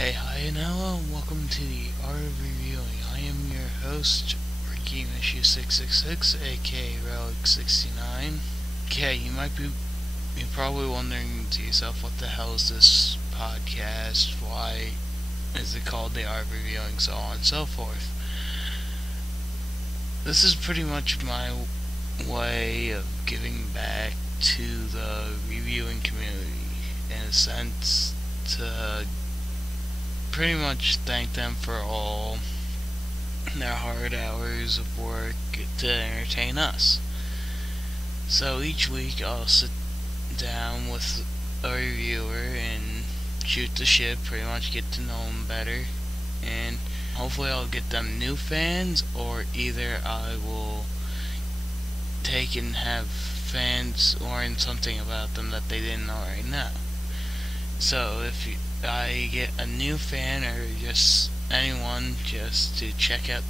Hi, and hello, and welcome to the Art of Reviewing. I am your host, Ricky Mishu666, aka Relic69. Okay, you're probably wondering to yourself, what the hell is this podcast? Why is it called the Art of Reviewing? So on and so forth. This is pretty much my way of giving back to the reviewing community, in a sense, to pretty much thank them for all their hard hours of work to entertain us. So each week I'll sit down with a reviewer and shoot the shit, pretty much get to know them better, and hopefully I'll get them new fans, or either I will take and have fans learn something about them that they didn't already know. So if I get a new fan, or just anyone, just to check out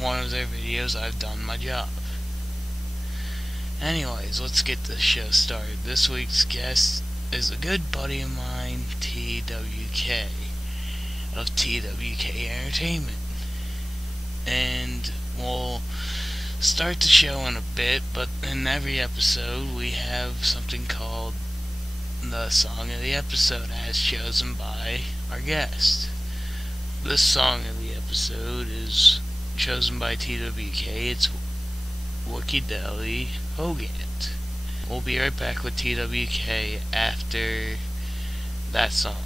one of their videos, I've done my job. Anyways, let's get this show started. This week's guest is a good buddy of mine, TWK, of TWK Entertainment. And we'll start the show in a bit, but in every episode we have something called the Song of the Episode, as chosen by our guest. This Song of the Episode is chosen by TWK. It's Wookie Hogant. We'll be right back with TWK after that song.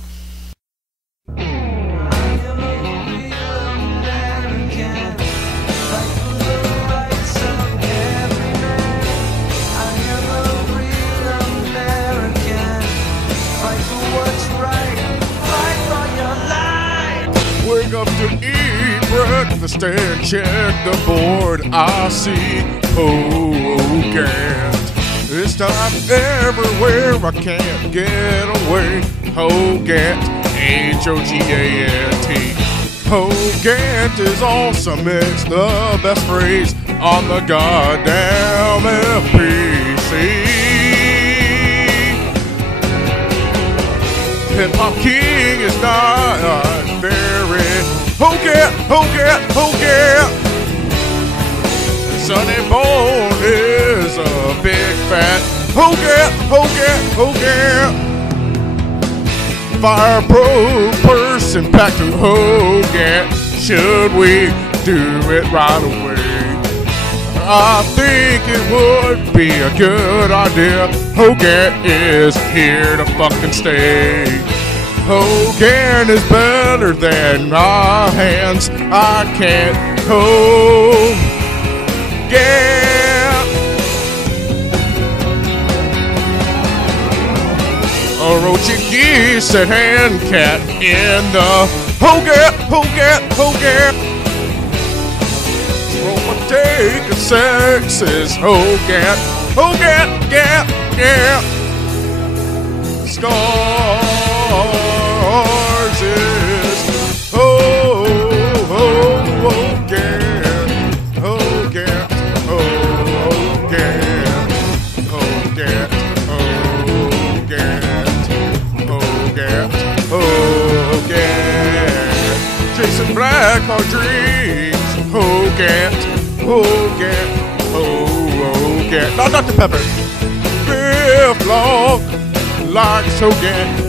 Wake up to eat breakfast and check the board. I see Hogant. It's time everywhere, I can't get away. Hogant, Hogant. Hogant is awesome, it's the best phrase on the goddamn FPC. Hip Hop King is not very Hogant. Sonny Bone is a big fat Hogant. Firebroke person back to Hogant. Should we do it right away? I think it would be a good idea. Hogant is here to fucking stay. Hogant is better than my hands. I can't Hogant. A roach and geese and hand cat in the Hogant. Take a sex is Hogant. Scars is Hogant. Chasing black heart dreams. Hogant. Not Dr. Pepper. Biff Long likes Hogant.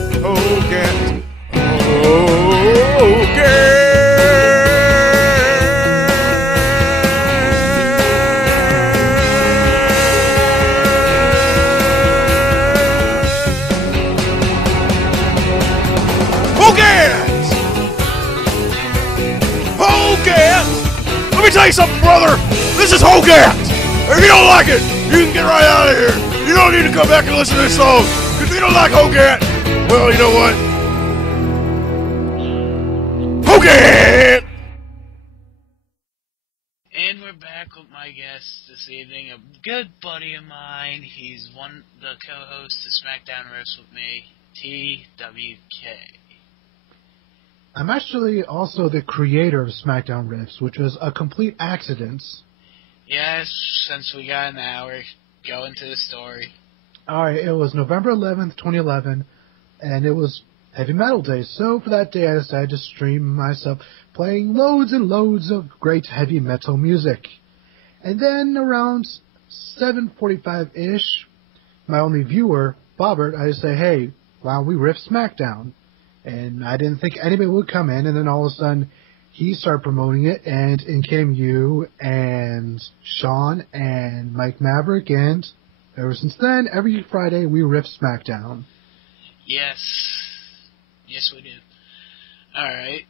Let me tell you something, brother. This is Hogant. If you don't like it, you can get right out of here. You don't need to come back and listen to this song. If you don't like Hogant, well, you know what? Hogant! And we're back with my guest this evening, a good buddy of mine. He's the co-host of SmackDown Riffs with me, TWK. I'm actually also the creator of SmackDown Riffs, which was a complete accident. Yes, since we got an hour, go into the story. Alright, it was November 11th, 2011. and it was Heavy Metal Day. So for that day, I decided to stream myself playing loads and loads of great heavy metal music. And then around 7:45-ish, my only viewer, Bobbert, I say, hey, why don't we riff SmackDown? And I didn't think anybody would come in, and then all of a sudden, he started promoting it, and in came you, and Sean, and Mike Maverick, and ever since then, every Friday, we riff SmackDown. Yes. Yes, we do. Alright.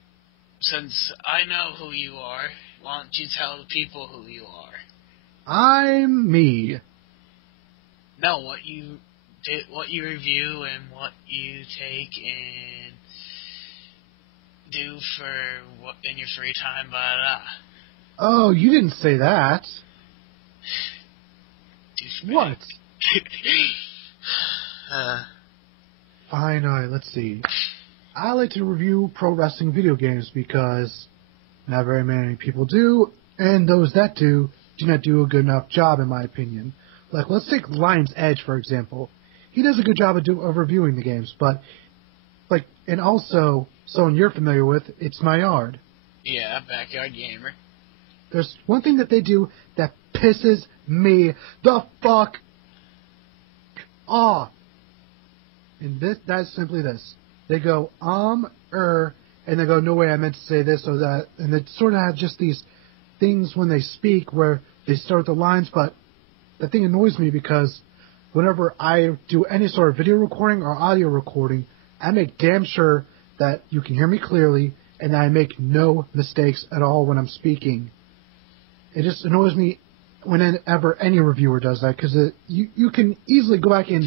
Since I know who you are, why don't you tell the people who you are? I'm me. No, what you review and what you take and do for what in your free time, blah, blah. Oh, you didn't say that. What? Fine, alright, let's see. I like to review pro wrestling video games because not very many people do, and those that do not do a good enough job, in my opinion. Like, let's take Lion's Edge, for example. He does a good job of reviewing the games, but, like, and also, someone you're familiar with, It's My Yard. Yeah, Backyard Gamer. There's one thing that they do that pisses me the fuck off. And that's simply this. They go, and they go, no way, I meant to say this or that. And they sort of have just these things when they speak where they start the lines, but the thing annoys me because whenever I do any sort of video recording or audio recording, I make damn sure that you can hear me clearly and that I make no mistakes at all when I'm speaking. It just annoys me whenever any reviewer does that, because you can easily go back and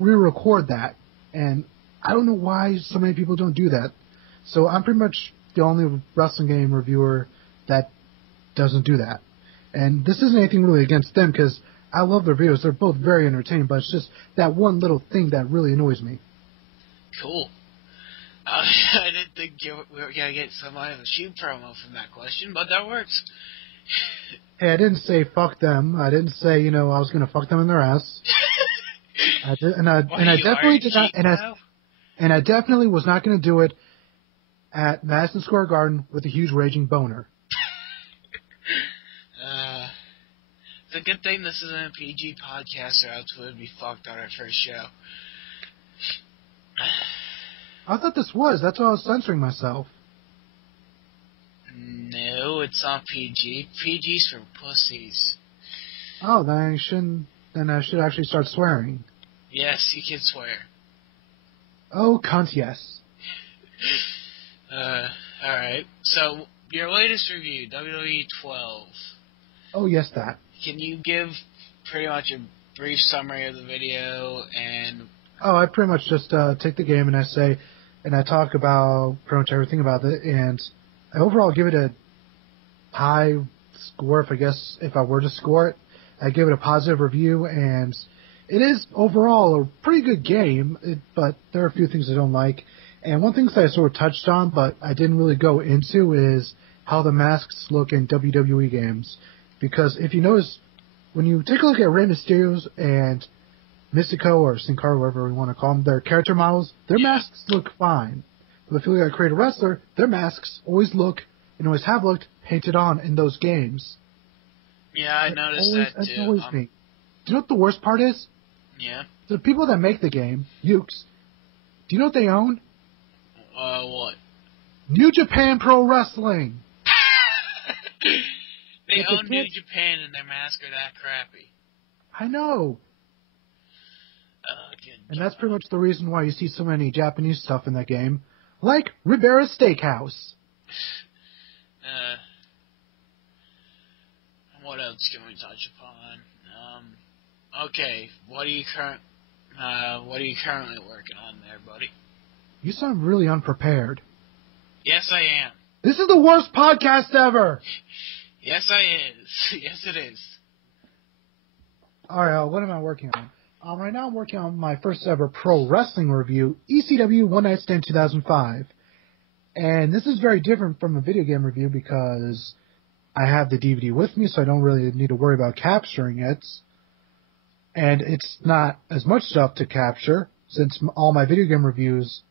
re-record that, and I don't know why so many people don't do that. So I'm pretty much the only wrestling game reviewer that doesn't do that. And this isn't anything really against them, because I love their videos. They're both very entertaining, but it's just that one little thing that really annoys me. Cool. I didn't think we were going to get some kind of a shoe promo from that question, but that works. Hey, I didn't say fuck them. I didn't say, I was going to fuck them in their ass. I definitely was not going to do it at Madison Square Garden with a huge raging boner. It's a good thing this isn't a PG podcast, or else we would be fucked on our first show. I thought this was. That's why I was censoring myself. No, it's not PG. PG's for pussies. Oh, then I should actually start swearing. Yes, you can swear. Oh, cunt, yes. Alright. So, your latest review, WWE 12. Oh, yes, that. Can you give pretty much a brief summary of the video and... Oh, I pretty much just take the game and I talk about pretty much everything about it, and I overall give it a high score, if I were to score it. I give it a positive review, and it is overall a pretty good game, but there are a few things I don't like. And one thing that I sort of touched on, but I didn't really go into, is how the masks look in WWE games. Because if you notice, when you take a look at Rey Mysterio's and Mystico or Sin Cara, whatever we want to call them, their character models, their masks look fine. But if you look at Creative Wrestler, their masks always look, and always have looked, painted on in those games. Yeah, I noticed that too. Always me. Do you know what the worst part is? Yeah. The people that make the game, Ukes, do you know what they own? What? New Japan Pro Wrestling! They own New Japan and their masks are that crappy. I know. And that's pretty much the reason why you see so many Japanese stuff in that game. Like Ribera's Steakhouse. What else can we touch upon? Okay, what are you currently working on there, buddy? You sound really unprepared. Yes, I am. This is the worst podcast ever! Yes, Yes, it is. Alright, what am I working on? Right now I'm working on my first ever pro wrestling review, ECW One Night Stand 2005. And this is very different from a video game review because I have the DVD with me, so I don't really need to worry about capturing it. And it's not as much stuff to capture, since all my video game reviews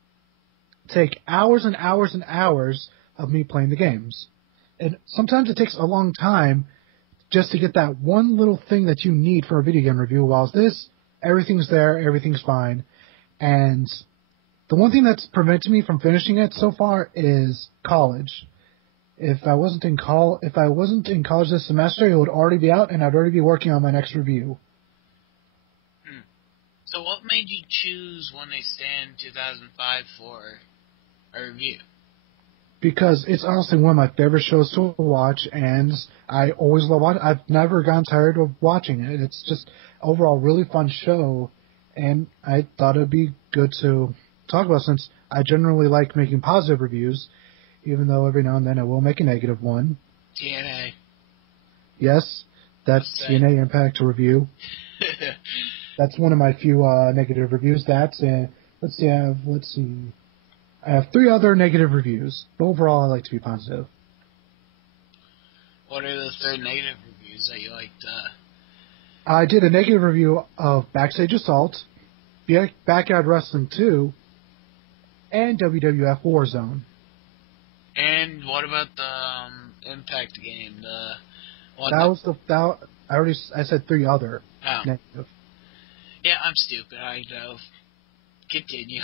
take hours and hours and hours of me playing the games. And sometimes it takes a long time just to get that one little thing that you need for a video game review, whilst this, everything's there, everything's fine. And the one thing that's prevented me from finishing it so far is college. If I wasn't in college this semester, it would already be out, and I'd already be working on my next review. So what made you choose When They Stand 2005 for a review? Because it's honestly one of my favorite shows to watch, and I always love watching. I've never gotten tired of watching it. It's just overall a really fun show, and I thought it'd be good to talk about since I generally like making positive reviews, even though every now and then I will make a negative one. TNA. Yes, that's TNA Impact review. That's one of my few negative reviews. Let's see. I have 3 other negative reviews, but overall I like to be positive. What are the 3 negative reviews that you liked? I did a negative review of Backstage Assault, Backyard Wrestling 2, and WWF Warzone. And what about the Impact game? I said 3 other negative. Yeah, I'm stupid. I know. Continue.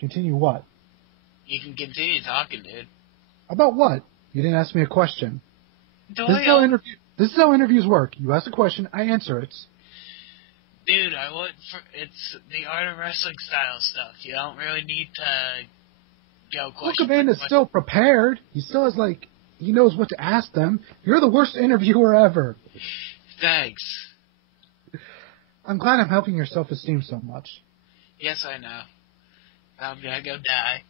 Continue what? You can continue talking, dude. About what? You didn't ask me a question. This is how interviews work. You ask a question, I answer it. Dude, it's the art of wrestling style stuff. You don't really need to go question. Cool is still prepared. He still has he knows what to ask them. You're the worst interviewer ever. Thanks. I'm glad I'm helping your self-esteem so much. Yes, I know. I'm gonna go die.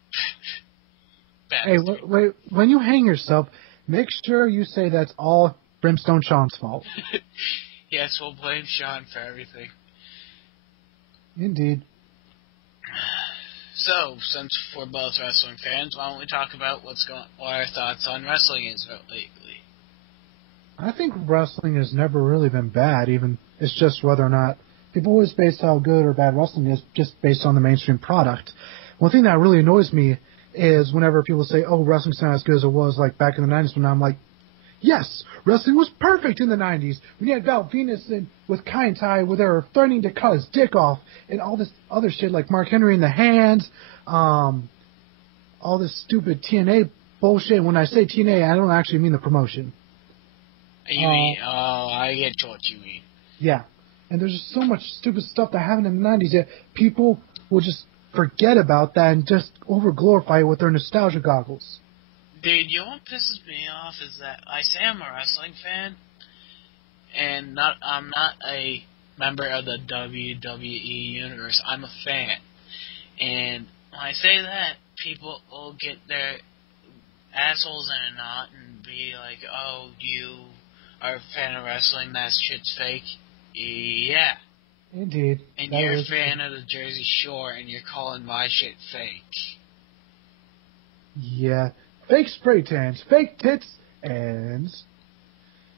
Hey, wait, when you hang yourself, make sure you say that's all Brimstone Sean's fault. Yes, we'll blame Sean for everything. Indeed. So, since we're both wrestling fans, why don't we talk about what our thoughts on wrestling is lately? I think wrestling has never really been bad, it's just whether or not people always base how good or bad wrestling is just based on the mainstream product. One thing that really annoys me is whenever people say, oh, wrestling's not as good as it was back in the 90s, when I'm like, yes, wrestling was perfect in the 90s. We had Val Venus with Kai and Tai where they were threatening to cut his dick off and all this other shit like Mark Henry in the hands, all this stupid TNA bullshit. When I say TNA, I don't actually mean the promotion. I get what you mean. Yeah. And there's just so much stupid stuff that happened in the 90s that people will just forget about that and just over-glorify it with their nostalgia goggles. Dude, you know what pisses me off is that I say I'm a wrestling fan, and I'm not a member of the WWE universe. I'm a fan. And when I say that, people will get their assholes in a knot and be like, oh, you are a fan of wrestling, that shit's fake. Yeah. Indeed. And you're a fan of the Jersey Shore, and you're calling my shit fake. Yeah. Fake spray tans, fake tits, and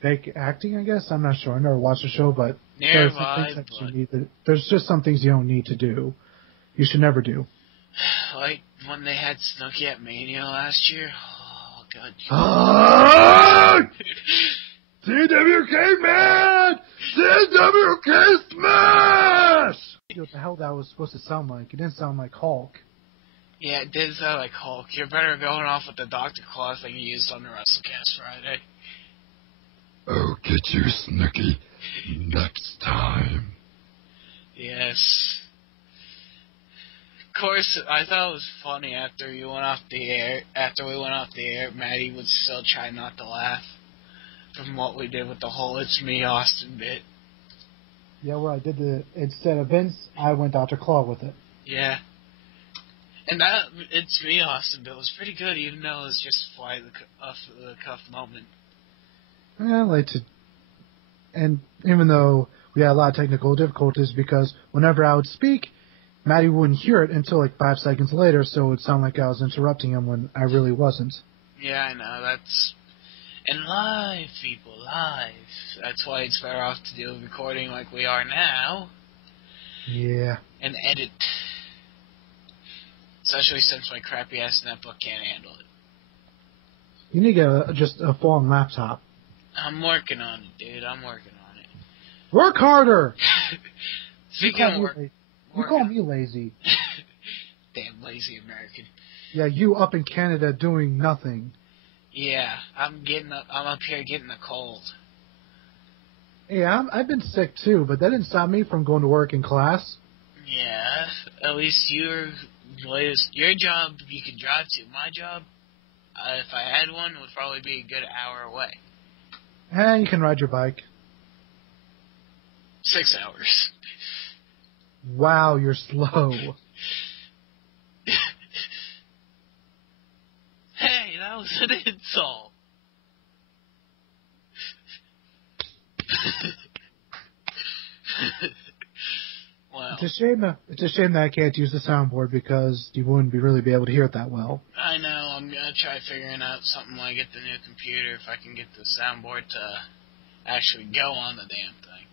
fake acting, I guess? I'm not sure. I never watched the show, but there's just some things you don't need to do. You should never do. Like when they had Snooki at Mania last year. Oh, God. CWK man! CWK smash! What the hell that was supposed to sound like? It didn't sound like Hulk. Yeah, it did sound like Hulk. You're better going off with the Dr. Claus thing you used on the WrestleCast Friday. Oh, get you, Snooki. Next time. Yes. Of course, I thought it was funny after we went off the air, Maddie would still try not to laugh from what we did with the whole It's Me Austin bit. Yeah, well, I did instead of Vince, I went Dr. Claw with it. Yeah. And that It's Me Austin bit was pretty good, even though it was just fly off the cuff moment. Yeah, I like to, and even though we had a lot of technical difficulties, because whenever I would speak, Maddie wouldn't hear it until 5 seconds later, so it would sound like I was interrupting him when I really wasn't. Yeah, I know, and live, people, live. That's why it's better off to do a recording like we are now. Yeah. and edit. Especially since my crappy ass netbook can't handle it. You need to get just a full-on laptop. I'm working on it, dude. I'm working on it. Work harder! Speaking of work, You call me lazy. damn lazy American. Yeah, you up in Canada doing nothing. Yeah, I'm up here getting a cold. Yeah, I've been sick too, but that didn't stop me from going to work in class. Yeah, at least your job you can drive to. My job, if I had one, would probably be a good hour away. And you can ride your bike. 6 hours. Wow, you're slow. Hey, that was an insult. Well, It's a shame that I can't use the soundboard because you wouldn't really be able to hear it that well. I know. I'm gonna try figuring out something when I get the new computer if I can get the soundboard to actually go on the damn thing.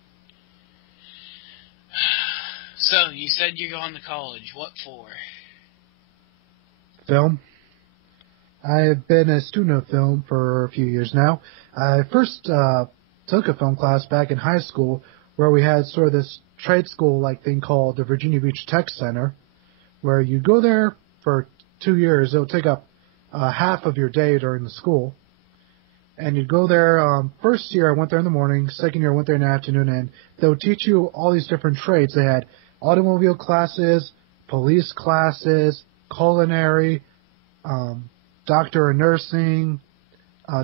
So you said you're going to college. What for? Film. I've been a student of film for a few years now. I first took a film class back in high school where we had sort of this trade school-like thing called the Virginia Beach Tech Center, where you go there for 2 years. It'll take up half of your day during the school. And you'd go there, first year I went there in the morning, second year I went there in the afternoon, and they'll teach you all these different trades. They had automobile classes, police classes, culinary, doctor and nursing,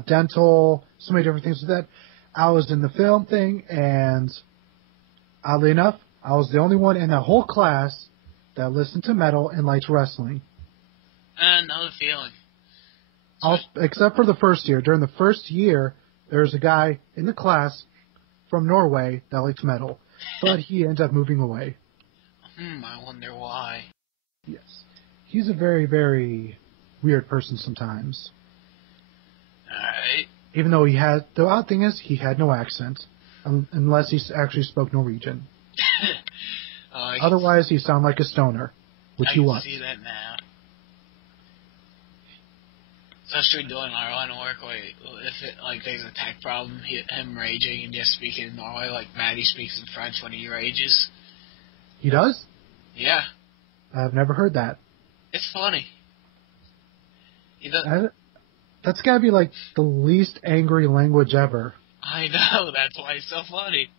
dental, so many different things like that. I was in the film thing, and oddly enough, I was the only one in that whole class that listened to metal and liked wrestling. Another feeling. Except for the first year. During the first year, there was a guy in the class from Norway that liked metal, but he ended up moving away. I wonder why. Yes. He's a very, very weird person sometimes. Alright. Even though the odd thing is, he had no accent, unless he actually spoke Norwegian. Otherwise, he sounded like a stoner, which he was. I can see that now. Especially doing our line of work, if there's a tech problem, him raging and just speaking in Norway, like Maddie speaks in French when he rages. He does? Yeah. I've never heard that. It's funny. That's gotta be like the least angry language ever. I know, that's why it's so funny.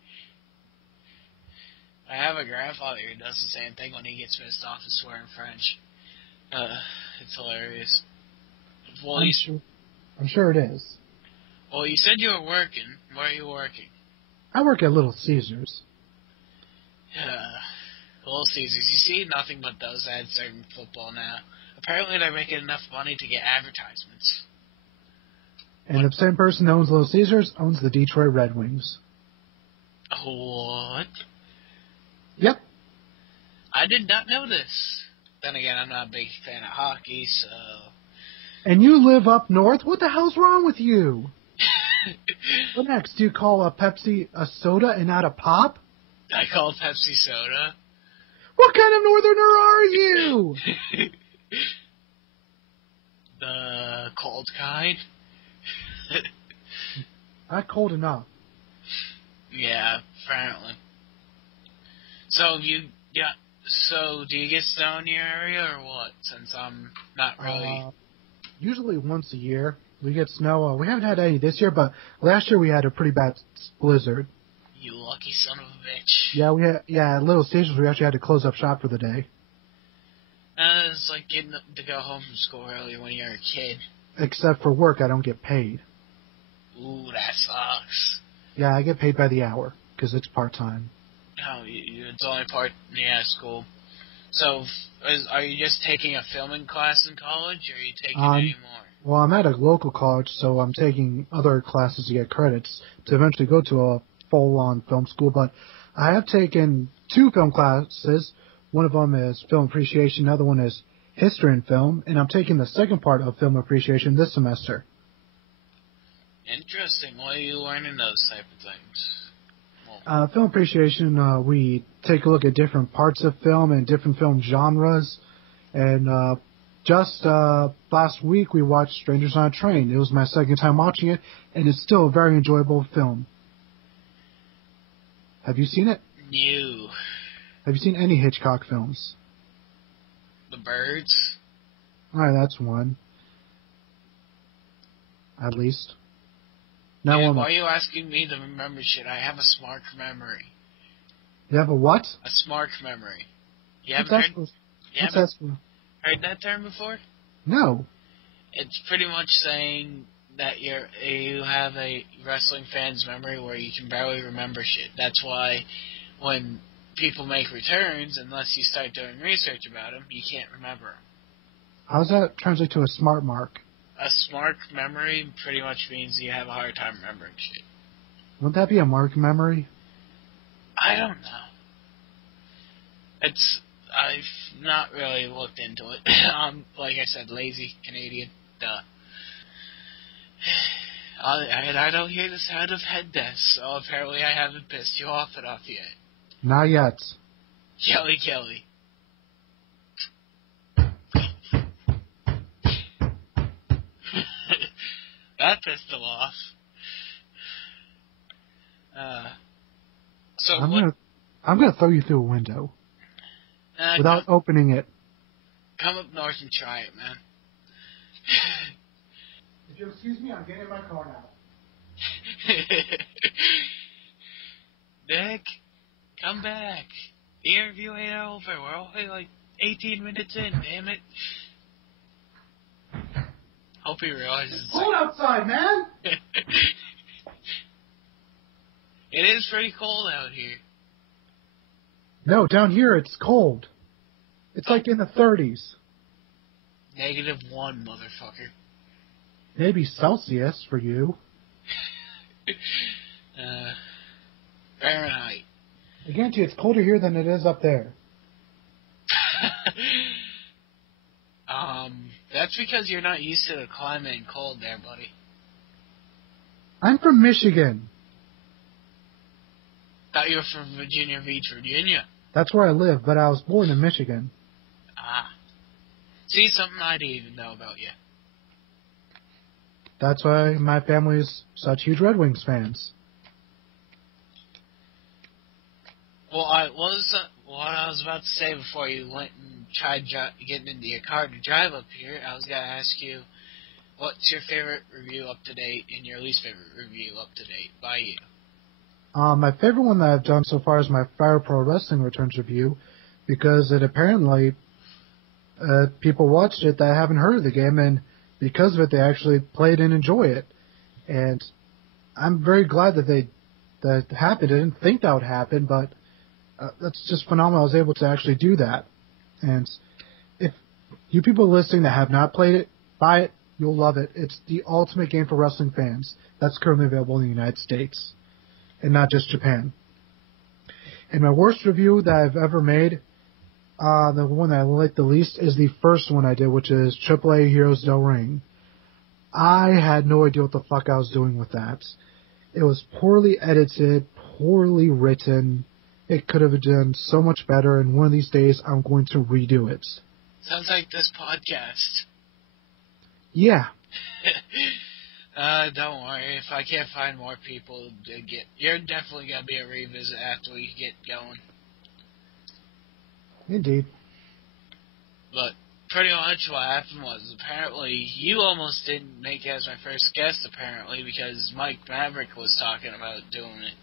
I have a grandfather who does the same thing when he gets pissed off and swear in French. It's hilarious. Well, I'm sure it is. Well, you said you were working. Where are you working? I work at Little Caesars. Little Caesars. You see nothing but those ads during football now. Apparently they're making enough money to get advertisements. And the same person that owns Little Caesars owns the Detroit Red Wings. What? Yep. I did not know this. Then again, I'm not a big fan of hockey, so... And you live up north? What the hell's wrong with you? What next? Do you call a Pepsi a soda and not a pop? I call Pepsi soda. What kind of northerner are you? The cold kind. Not cold enough. Yeah, apparently. So so do you get snow in your area or what? Since I'm not really... Usually once a year. We get snow. We haven't had any this year, but last year we had a pretty bad blizzard. You lucky son of a bitch. Yeah, at Little Caesars we actually had to close up shop for the day. It's like getting to go home from school earlier when you're a kid. Except for work, I don't get paid. Ooh, that sucks. Yeah, I get paid by the hour, because it's part-time. Oh, it's only it's cool. So, are you just taking a filming class in college, or are you taking any more? Well, I'm at a local college, so I'm taking other classes to get credits to eventually go to a full-on film school, but I have taken 2 film classes. One of them is film appreciation, another one is history and film, and I'm taking the second part of film appreciation this semester. Interesting. What are you learning those type of things? Well, Film appreciation, we take a look at different parts of film and different film genres. And just last week we watched Strangers on a Train. It was my second time watching it, and it's still a very enjoyable film. Have you seen it? No. Have you seen any Hitchcock films? The Birds? Alright, that's one. At least. Now Yeah, one why more. are you asking me to remember shit? I have a smart memory. You have a what? A smart memory. You What's haven't, that heard, supposed- you what's haven't that supposed- heard that term before? No. It's pretty much saying that you have a wrestling fan's memory where you can barely remember shit. That's why when people make returns, unless you start doing research about them, you can't remember them. How does that translate to a smart mark? A smart memory pretty much means you have a hard time remembering shit. Wouldn't that be a mark memory? I don't know. I've not really looked into it. Like I said, lazy Canadian. Duh. I don't hear the sound of head death, so apparently I haven't pissed you off enough yet. Not yet. Kelly. That pissed him off. So I'm gonna throw you through a window without opening it. come up north and try it, man. If you'll excuse me, I'm getting in my car now. Nick, come back. The interview ain't over. We're only like 18 minutes in, damn it. Hope he realizes It's cold outside, man! it is pretty cold out here. No, down here it's cold. It's like in the 30s. -1, motherfucker. Maybe Celsius for you. Fahrenheit. I guarantee it's colder here than it is up there. That's because you're not used to the climate and cold there, buddy. I'm from Michigan. Thought you were from Virginia Beach, Virginia. That's where I live, but I was born in Michigan. Ah. See, something I didn't even know about you. That's why my family's such huge Red Wings fans. Well, what I was about to say before you went and tried getting into your car to drive up here, I was going to ask you, what's your favorite review up to date and your least favorite review up to date by you? My favorite one that I've done so far is my Fire Pro Wrestling Returns review, because it apparently people watched it that haven't heard of the game, and because of it, they actually played and enjoy it. And I'm very glad that that happened. I didn't think that would happen, but that's just phenomenal. I was able to actually do that. And if you people listening that have not played it, buy it. You'll love it. It's the ultimate game for wrestling fans. That's currently available in the United States, and not just Japan. And my worst review that I've ever made, the one that I like the least, is the first one I did, which is AAA Heroes Del Ring. I had no idea what the fuck I was doing with that. It was poorly edited, poorly written. It could have been done so much better, and one of these days I'm going to redo it. Sounds like this podcast. Yeah. Don't worry. If I can't find more people to get... You're definitely going to be a revisit after we get going. Indeed. But pretty much what happened was, apparently, you almost didn't make it as my first guest, apparently, because Mike Maverick was talking about doing it.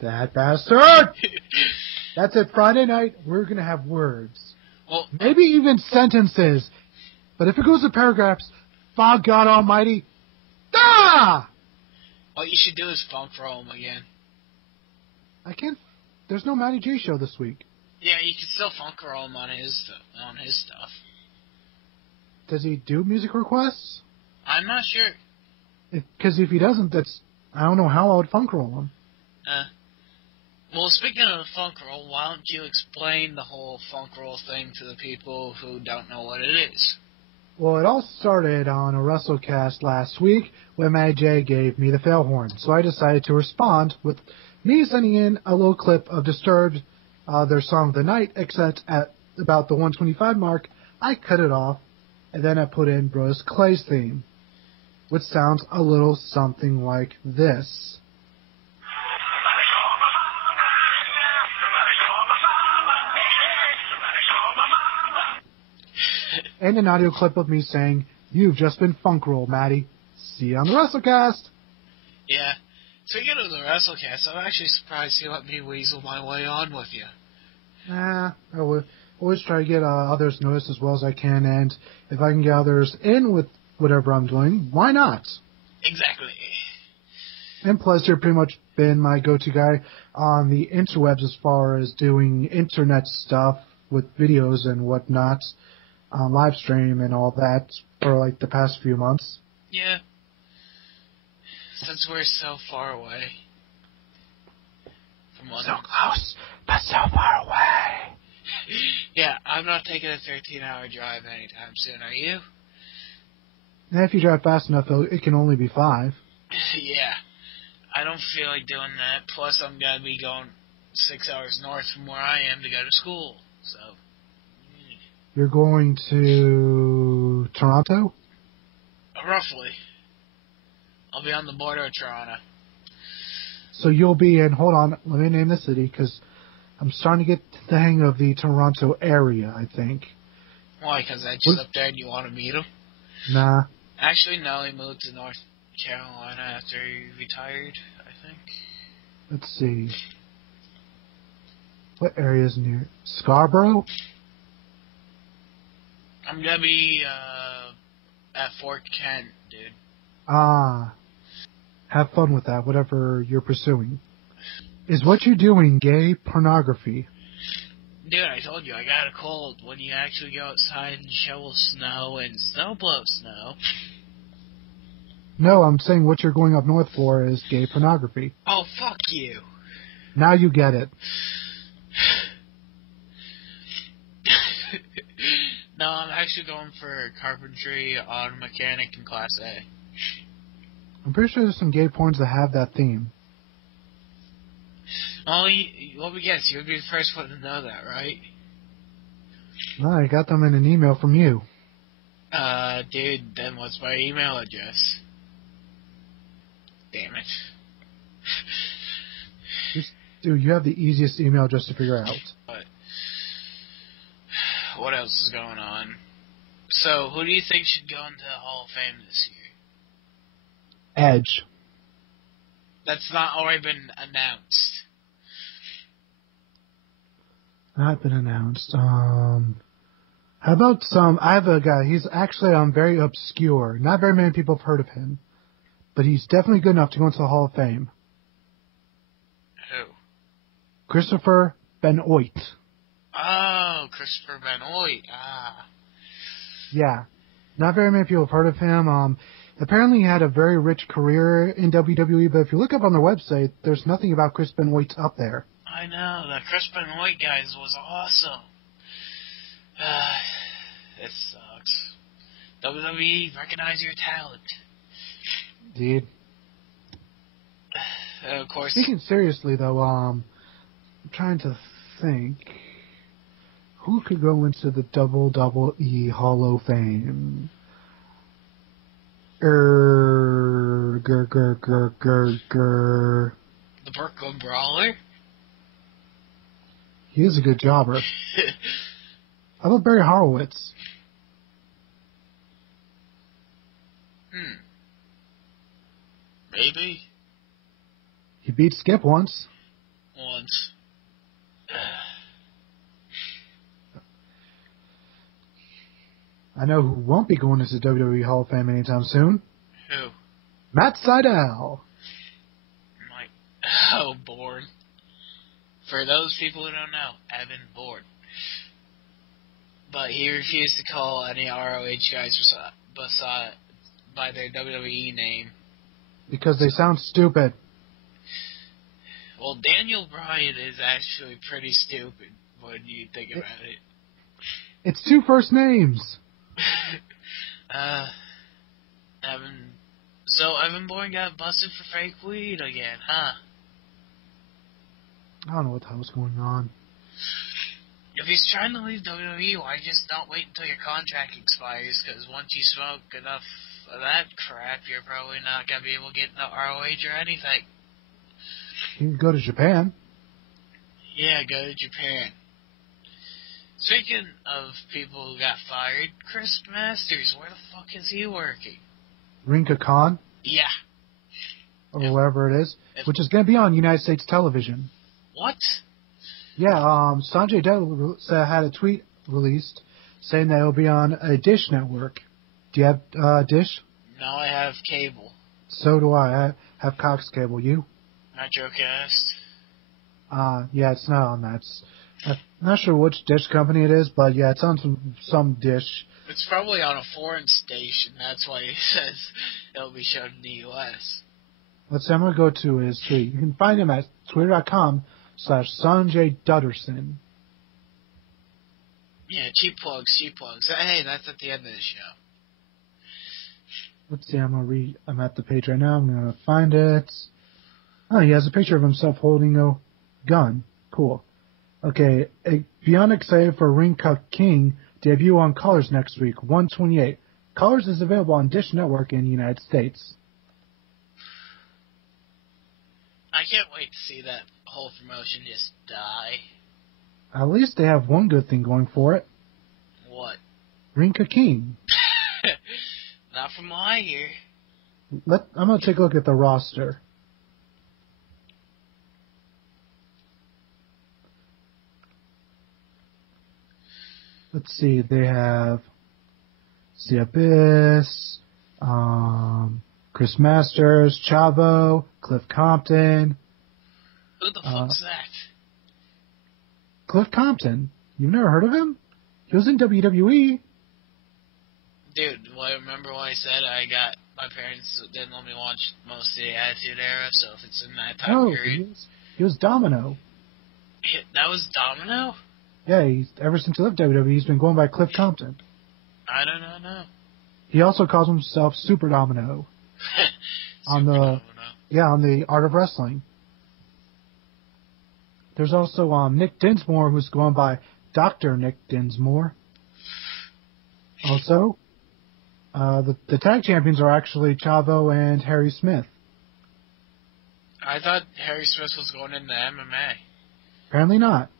That bastard! That's it. Friday night, we're going to have words. Well, Maybe even sentences. But if it goes to paragraphs, fog God Almighty, ah! what you should do is funk roll him again. I can't. There's no Matty J show this week. Yeah, you can still funk roll him on his stuff. Does he do music requests? I'm not sure. Because if he doesn't, I don't know how I would funk roll him. Well, speaking of the funk roll, why don't you explain the whole funk roll thing to the people who don't know what it is? Well, it all started on a WrestleCast last week when Matty J gave me the fail horn. So I decided to respond with me sending in a little clip of Disturbed, their song of the night, except at about the 125 mark, I cut it off, and then I put in Bros. Clay's theme, which sounds a little something like this. And an audio clip of me saying, "You've just been funk rolled, Maddie. See you on the WrestleCast." Yeah. Speaking of the WrestleCast, I'm actually surprised you let me weasel my way on with you. I will always try to get others noticed as well as I can, and if I can get others in with whatever I'm doing, why not? Exactly. And plus, you've pretty much been my go-to guy on the interwebs as far as doing internet stuff with videos and whatnot, live stream and all that for like the past few months. Yeah. Since we're so far away from one. So close, but so far away. Yeah, I'm not taking a 13-hour drive anytime soon, are you? And if you drive fast enough, it can only be 5. Yeah. I don't feel like doing that. Plus, I'm going to be going 6 hours north from where I am to go to school. So. You're going to Toronto? Roughly. I'll be on the border of Toronto. So you'll be in, hold on, let me name the city, because I'm starting to get the hang of the Toronto area, I think. Why, because I just up there and you want to meet him? Nah. Actually, no, he moved to North Carolina after he retired, I think. Let's see. What area is near? Scarborough? I'm going to be at Fort Kent, dude. Ah. Have fun with that, whatever you're pursuing. Is what you're doing gay pornography? Dude, I told you, I got a cold. When you actually go outside and shovel snow and snowblow snow. No, I'm saying what you're going up north for is gay pornography. Oh, fuck you. Now you get it. No, I'm actually going for carpentry, auto mechanic, and Class A. I'm pretty sure there's some gay porns that have that theme. Well, let me guess, you'll be the first one to know that, right? No, I got them in an email from you. Dude, then what's my email address? Damn it. Dude, you have the easiest email address to figure out. But what else is going on? So, who do you think should go into the Hall of Fame this year? Edge. That's not already been announced. Not been announced. How about I have a guy, he's actually very obscure. Not very many people have heard of him. But he's definitely good enough to go into the Hall of Fame. Who? Christopher Benoit. Oh, Christopher Benoit. Ah. Yeah. Not very many people have heard of him. Apparently he had a very rich career in WWE, but if you look up on their website, there's nothing about Chris Benoit up there. I know, that Chris Benoit guy was awesome. It sucks. WWE, recognize your talent. Indeed. Of course. Speaking seriously, though, I'm trying to think. Who could go into the WWE Hall of Fame? The Brooklyn Brawler? He is a good jobber. How about Barry Horowitz? Maybe. He beat Skip once. Once. I know who won't be going into the WWE Hall of Fame anytime soon. Who? Matt Sydal. Oh, Bourne. For those people who don't know, Evan Bourne. But he refused to call any ROH guys by their WWE name. Because they sound stupid. Well, Daniel Bryan is actually pretty stupid when you think about it. It's 2 first names. Evan Bourne got busted for fake weed again, huh? I don't know what the hell's going on. If he's trying to leave WWE, why just not wait until your contract expires? Because once you smoke enough of that crap, you're probably not going to be able to get into ROH or anything. You can go to Japan. Yeah, go to Japan. Speaking of people who got fired, Chris Masters, where the fuck is he working? Rinka Khan, Yeah. or wherever it is, which is going to be on United States television. What? Yeah, Sanjay Dutt had a tweet released saying that it'll be on a Dish network. Do you have Dish? No, I have cable. So do I. I have Cox Cable. You? Metrocast. Yeah, it's not on that. I'm not sure which Dish company it is, but yeah, it's on some Dish. It's probably on a foreign station. That's why he says it'll be shown in the U.S. Let's see, I'm going to go to his tweet. You can find him at twitter.com/Sanjay Dutterson. Yeah, cheap plugs. Hey, that's at the end of the show. Let's see, I'm at the page right now. I'm going to find it. Oh, he has a picture of himself holding a gun. Cool. Okay, beyond excited for Rinka King debut on Colors next week, 1/28. Colors is available on Dish Network in the United States. I can't wait to see that whole promotion just die. At least they have one good thing going for it. What? Rinka King. Not from what I hear. I'm going to take a look at the roster. Let's see, they have The Abyss, Chris Masters, Chavo, Cliff Compton. Who the fuck's that? Cliff Compton? You've never heard of him? He was in WWE. Dude, remember what I said? My parents didn't let me watch most of the Attitude Era, so if it's in that time period. He was Domino. That was Domino? Yeah, ever since he left WWE, he's been going by Cliff Compton. I don't know. He also calls himself Super Domino. on the Art of Wrestling. There's also Nick Dinsmore, who's going by Dr. Nick Dinsmore. Also, the tag champions are actually Chavo and Harry Smith. I thought Harry Smith was going into MMA. Apparently not.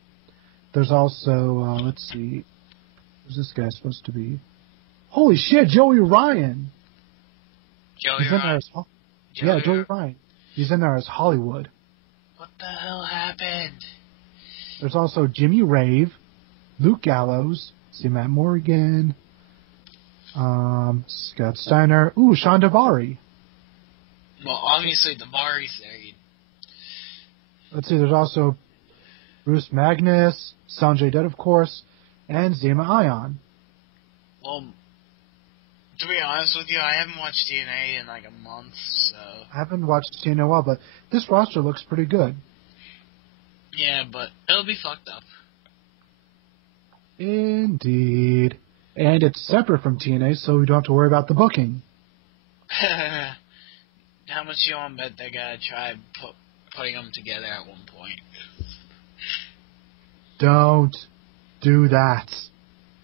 There's also, let's see, who's this guy supposed to be? Holy shit, Joey Ryan! Joey Ryan? Joey Ryan. He's in there as Hollywood. What the hell happened? There's also Jimmy Rave, Luke Gallows, see Matt Morgan, Scott Steiner, Sean Daivari. Well, obviously Daivari's there. Let's see, there's also Bruce Magnus, Sanjay Dutt, of course, and Zema Ion. Well, to be honest with you, I haven't watched TNA in like a month, so... I haven't watched TNA in a while, but this roster looks pretty good. Yeah, but it'll be fucked up. Indeed. And it's separate from TNA, so we don't have to worry about the booking. How much you want to bet they gotta try putting them together at one point? Don't do that.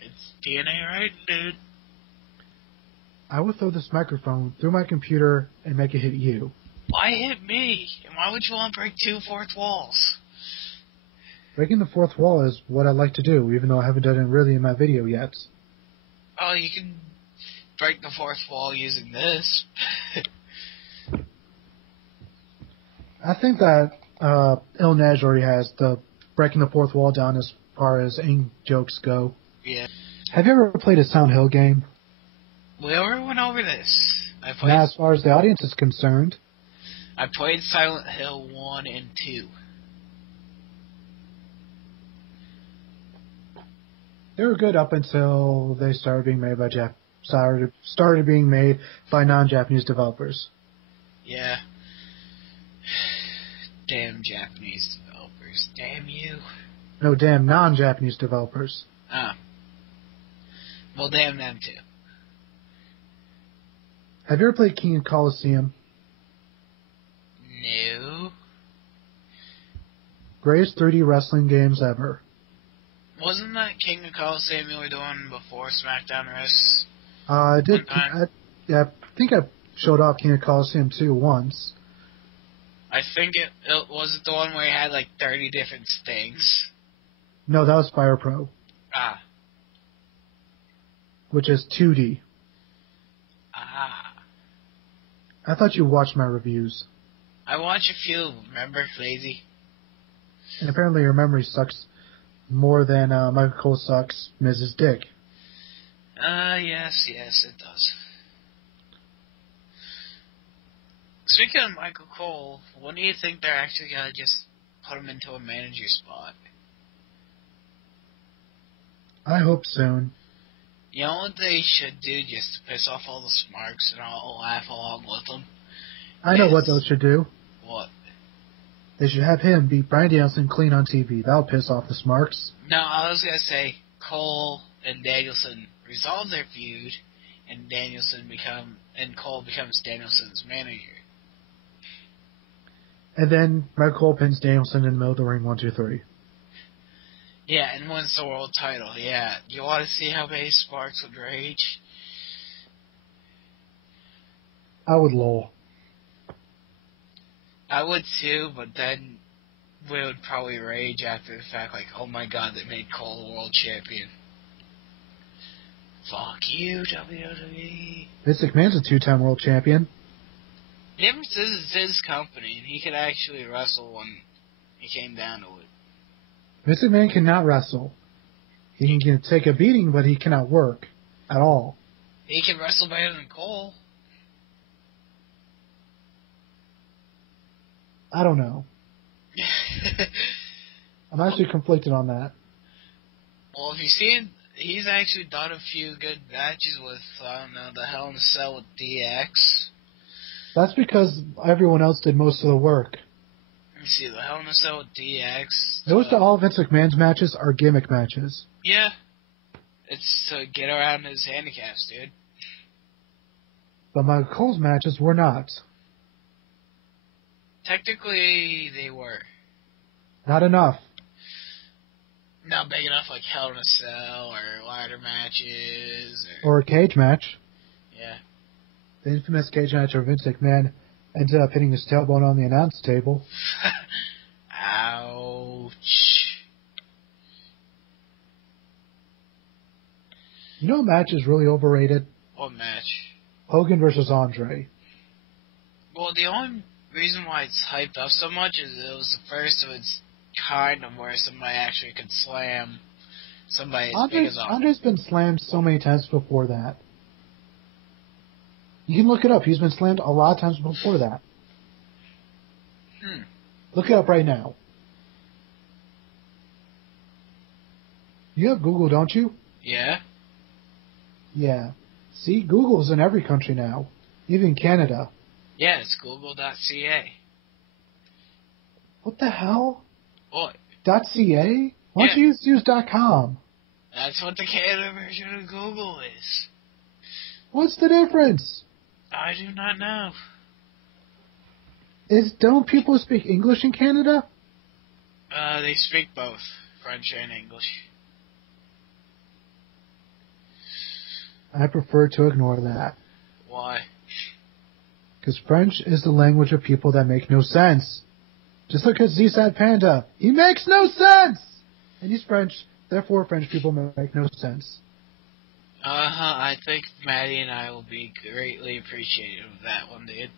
It's TNA, right, dude? I would throw this microphone through my computer and make it hit you. Why hit me? And why would you want to break 2 fourth walls? Breaking the fourth wall is what I like to do, even though I haven't done it really in my video yet. Oh, you can break the fourth wall using this. I think that Il Nej already has the breaking the fourth wall down as far as ink jokes go. Yeah. Have you ever played a Silent Hill game? We already went over this. Now, as far as the audience is concerned, I played Silent Hill 1 and 2. They were good up until they started being made by started being made by non-Japanese developers. Yeah. Damn Japanese developers. Damn you. No, damn non-Japanese developers. Ah. Well, damn them too. Have you ever played King of Colosseum? No. Greatest 3D wrestling games ever. Wasn't that King of Coliseum you were doing before SmackDown Wrestling? I did. One time? I think I showed off King of Coliseum 2 once. I think it was the one where you had like 30 different things. No, that was Fire Pro, Ah. which is 2D. Ah. I thought you watched my reviews. I watch a few, remember, Lazy? And apparently your memory sucks more than Michael Cole sucks Mrs. Dick. Yes, it does. Speaking of Michael Cole, when do you think they're actually gonna just put him into a manager spot? I hope soon. You know what they should do just to piss off all the smarks and I'll laugh along with them? I know Yes. what those should do. What? They should have him beat Bryan Danielson clean on TV. That'll piss off the smarks. No, I was gonna say Cole and Danielson resolve their feud, and Cole becomes Danielson's manager. And then Michael Cole pins Danielson in the middle of the ring, 1, 2, 3. Yeah, and wins the world title. Yeah, you want to see how many sparks would rage? I would lol. I would too, but then we would probably rage after the fact, like, oh my god, they made Cole the world champion. Fuck you, WWE. Vince McMahon's a 2-time world champion. The difference is it's his company, and he could actually wrestle when he came down to it. Vince McMahon cannot wrestle. He can take a beating, but he cannot work at all. He can wrestle better than Cole. I don't know. I'm actually conflicted on that. Well, if you see, he's actually done a few good matches with, I don't know, the Hell in a Cell with DX. That's because everyone else did most of the work. Let me see, the Hell in a Cell with DX. Most of all Vince McMahon's matches are gimmick matches. Yeah. It's to get around his handicaps, dude. But Michael Cole's matches were not. Technically, they were. Not enough. Not big enough like Hell in a Cell or ladder matches. Or a cage match. Yeah. The infamous cage match where Vince McMahon ended up hitting his tailbone on the announce table. Ouch. You know what match is really overrated? What match? Hogan versus Andre. Well, the only reason why it's hyped up so much is it was the first of its kind of where somebody actually could slam somebody as big as Andre. Andre's been slammed so many times before that. You can look it up. He's been slammed a lot of times before that. Look it up right now. You have Google, don't you? Yeah? Yeah. See, Google's in every country now. Even Canada. Yeah, it's google.ca. What the hell? What? .ca? Why don't you use .com? That's what the Canada version of Google is. What's the difference? I do not know. Don't people speak English in Canada? They speak both French and English. I prefer to ignore that. Why? Because French is the language of people that make no sense. Just look at ZSAT Panda. He makes no sense! And he's French, therefore French people make no sense. I think Maddie and I will be greatly appreciative of that one, dude.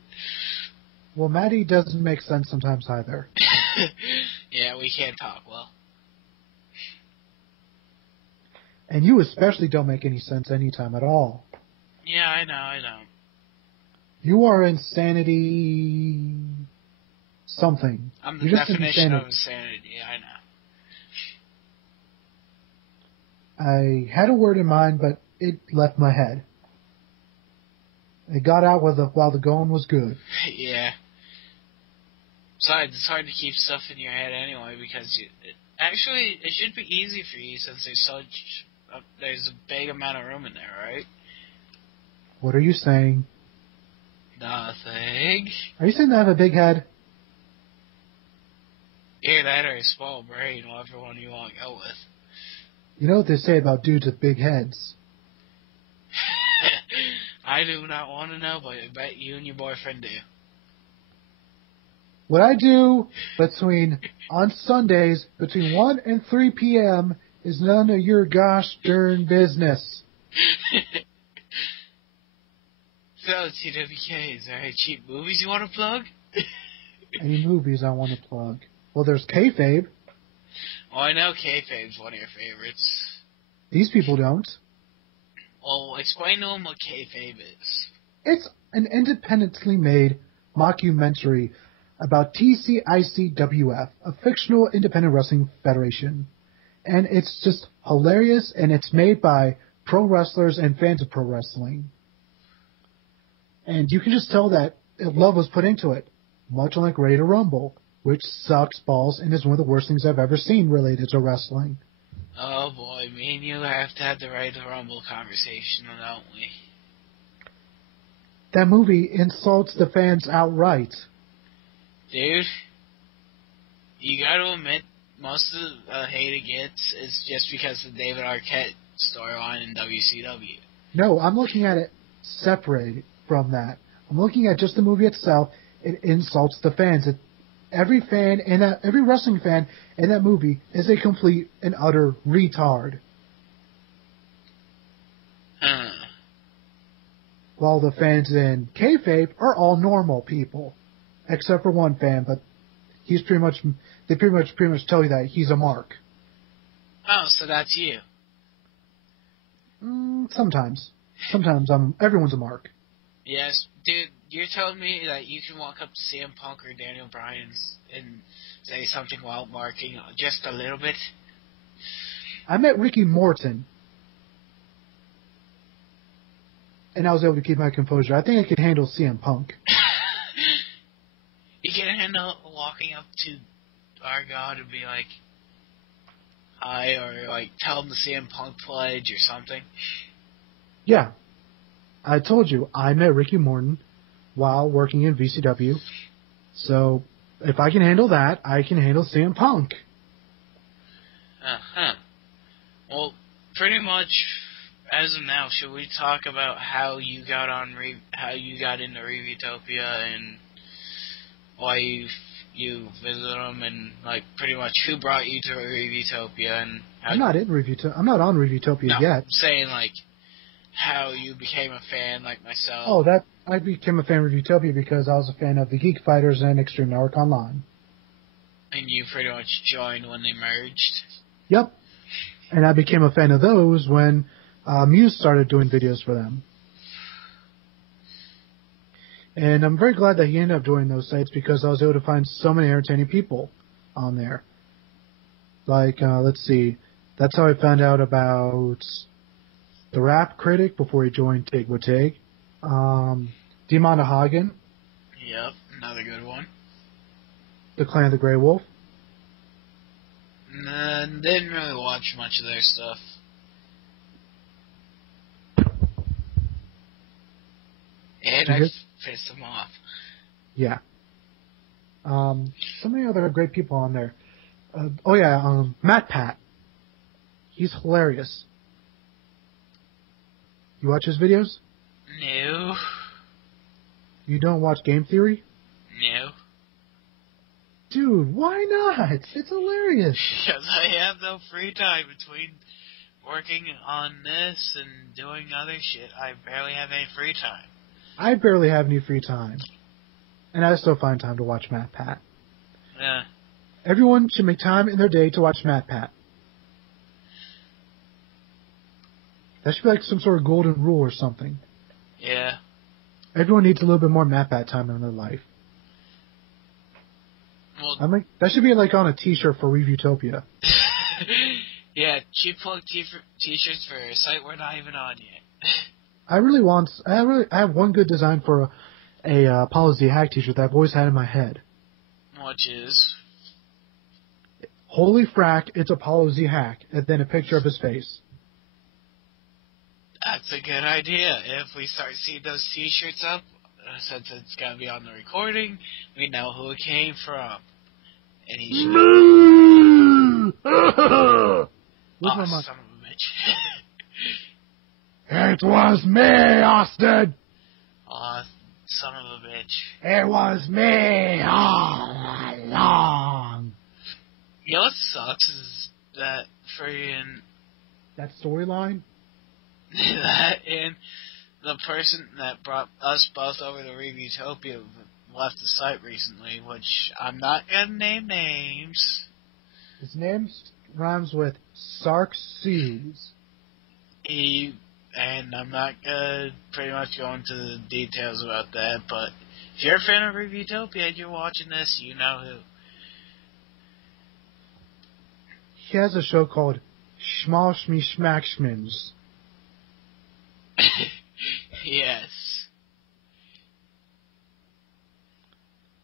Well, Maddie doesn't make sense sometimes either. Yeah, we can't talk well. And you especially don't make any sense anytime at all. Yeah, I know. You are insanity... something. I'm the You're just definition insanity. of insanity, I know. I had a word in mind, but it left my head. It got out while the going was good. Yeah. Besides, it's hard to keep stuff in your head anyway, because actually, it should be easy for you since there's a big amount of room in there, right? What are you saying? Nothing. Are you saying that I have a big head? Either that or a small brain, whatever one you want to go with. You know what they say about dudes with big heads? I do not want to know, but I bet you and your boyfriend do. What I do on Sundays between 1 and 3 p.m. is none of your gosh darn business. So, TWK, is there any cheap movies you want to plug? Any movies I want to plug? Well, there's Kayfabe. Oh, I know Kayfabe's one of your favorites. These people don't. Well, explain to them what Kayfabe is. It's an independently made mockumentary about TCICWF, a fictional independent wrestling federation. And it's just hilarious, and it's made by pro wrestlers and fans of pro wrestling. And you can just tell that love was put into it, much like Ready to Rumble, which sucks balls and is one of the worst things I've ever seen related to wrestling. Oh boy, me and you have to have the Ready to Rumble conversation, don't we? That movie insults the fans outright. Dude, you gotta admit, most of the hate it gets is just because of the David Arquette storyline in WCW. No, I'm looking at it separated from that. I'm looking at just the movie itself. It insults the fans. Every wrestling fan in that movie is a complete and utter retard. While the fans in Kayfabe are all normal people, except for one fan, but they pretty much tell you that he's a mark. Oh, so that's you. Sometimes everyone's a mark. Yes, dude, you're telling me that you can walk up to CM Punk or Daniel Bryan and say something while marking just a little bit? I met Ricky Morton, and I was able to keep my composure. I think I could handle CM Punk. You can handle walking up to our God and be like, hi, or like tell him the CM Punk pledge or something? Yeah. I told you, I met Ricky Morton while working in VCW. So, if I can handle that, I can handle CM Punk. Well, pretty much, as of now, should we talk about how you got into Reviewtopia and why you visited them and like pretty much who brought you to Reviewtopia and how I'm not on Reviewtopia yet. I'm saying like how you became a fan like myself. Oh, I became a fan of Reviewtopia because I was a fan of the Geek Fighters and Extreme Network Online. And you pretty much joined when they merged? Yep. And I became a fan of those when Muse started doing videos for them. And I'm very glad that he ended up joining those sites because I was able to find so many entertaining people on there. Like, let's see. That's how I found out about the Rap Critic before he joined Tig with Tig. Demon Hagen. Yep, another good one. The Clan of the Grey Wolf. Didn't really watch much of their stuff. And I pissed them off. Yeah. So many other great people on there. Matt Pat. He's hilarious. You watch his videos? No. You don't watch Game Theory? No. Dude, why not? It's hilarious. Because I have no free time between working on this and doing other shit. I barely have any free time. I barely have any free time. And I still find time to watch Matt Pat. Yeah. Everyone should make time in their day to watch Matt Pat. That should be like some sort of golden rule or something. Yeah. Everyone needs a little bit more Matt Pat time in their life. Well, that should be like on a t-shirt for Reviewtopia. Yeah, cheap plug t-shirts for a site we're not even on yet. I have one good design for a Apollo Z Hack t-shirt that I've always had in my head. Which is? Holy frack, it's Apollo Z Hack, and then a picture of his face. That's a good idea. If we start seeing those t-shirts up, since it's going to be on the recording, we know who it came from. and he should. Where's my Oh, mic? son of a bitch. It was me, Austin. Oh, son of a bitch. It was me all along. You know what sucks is that friggin' That storyline? that and the person that brought us both over to Reviewtopia left the site recently, which I'm not gonna name names. His name rhymes with Sarkses. And I'm not gonna pretty much go into the details about that, but if you're a fan of Reviewtopia and you're watching this, you know who. He has a show called Schmalschmischmackschmins. Yes.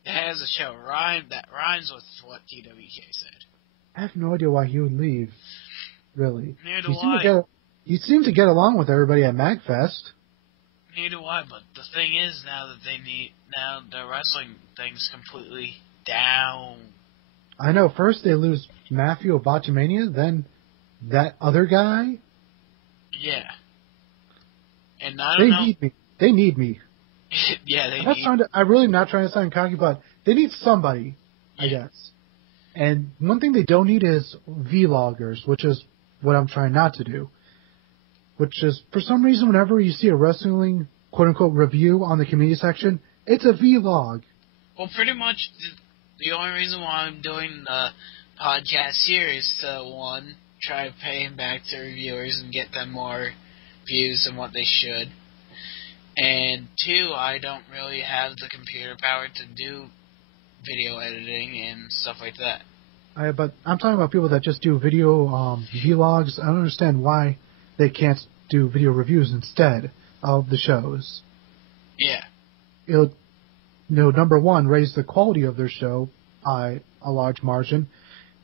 It has a show that rhymes with what TWK said. I have no idea why he would leave, really. Neither You do seem I. to get You seem to get along with everybody at MagFest. Neither do I, but the thing is now the wrestling thing's completely down. I know, first they lose Matthew of Botchamania, then that other guy. Yeah. And I They don't know. need me. They need me. Yeah, they I'm need. really not trying to sound cocky, but they need somebody, I Yeah. guess. And one thing they don't need is vloggers, which is what I'm trying not to do. Which is, for some reason, whenever you see a wrestling quote-unquote review on the community section, it's a vlog. Well, pretty much the only reason why I'm doing the podcast here is to, one, try paying back to reviewers and get them more views than what they should. And two, I don't really have the computer power to do video editing and stuff like that. But I'm talking about people that just do video vlogs. I don't understand why they can't do video reviews instead of the shows. Yeah. It'll, number one, raise the quality of their show by a large margin,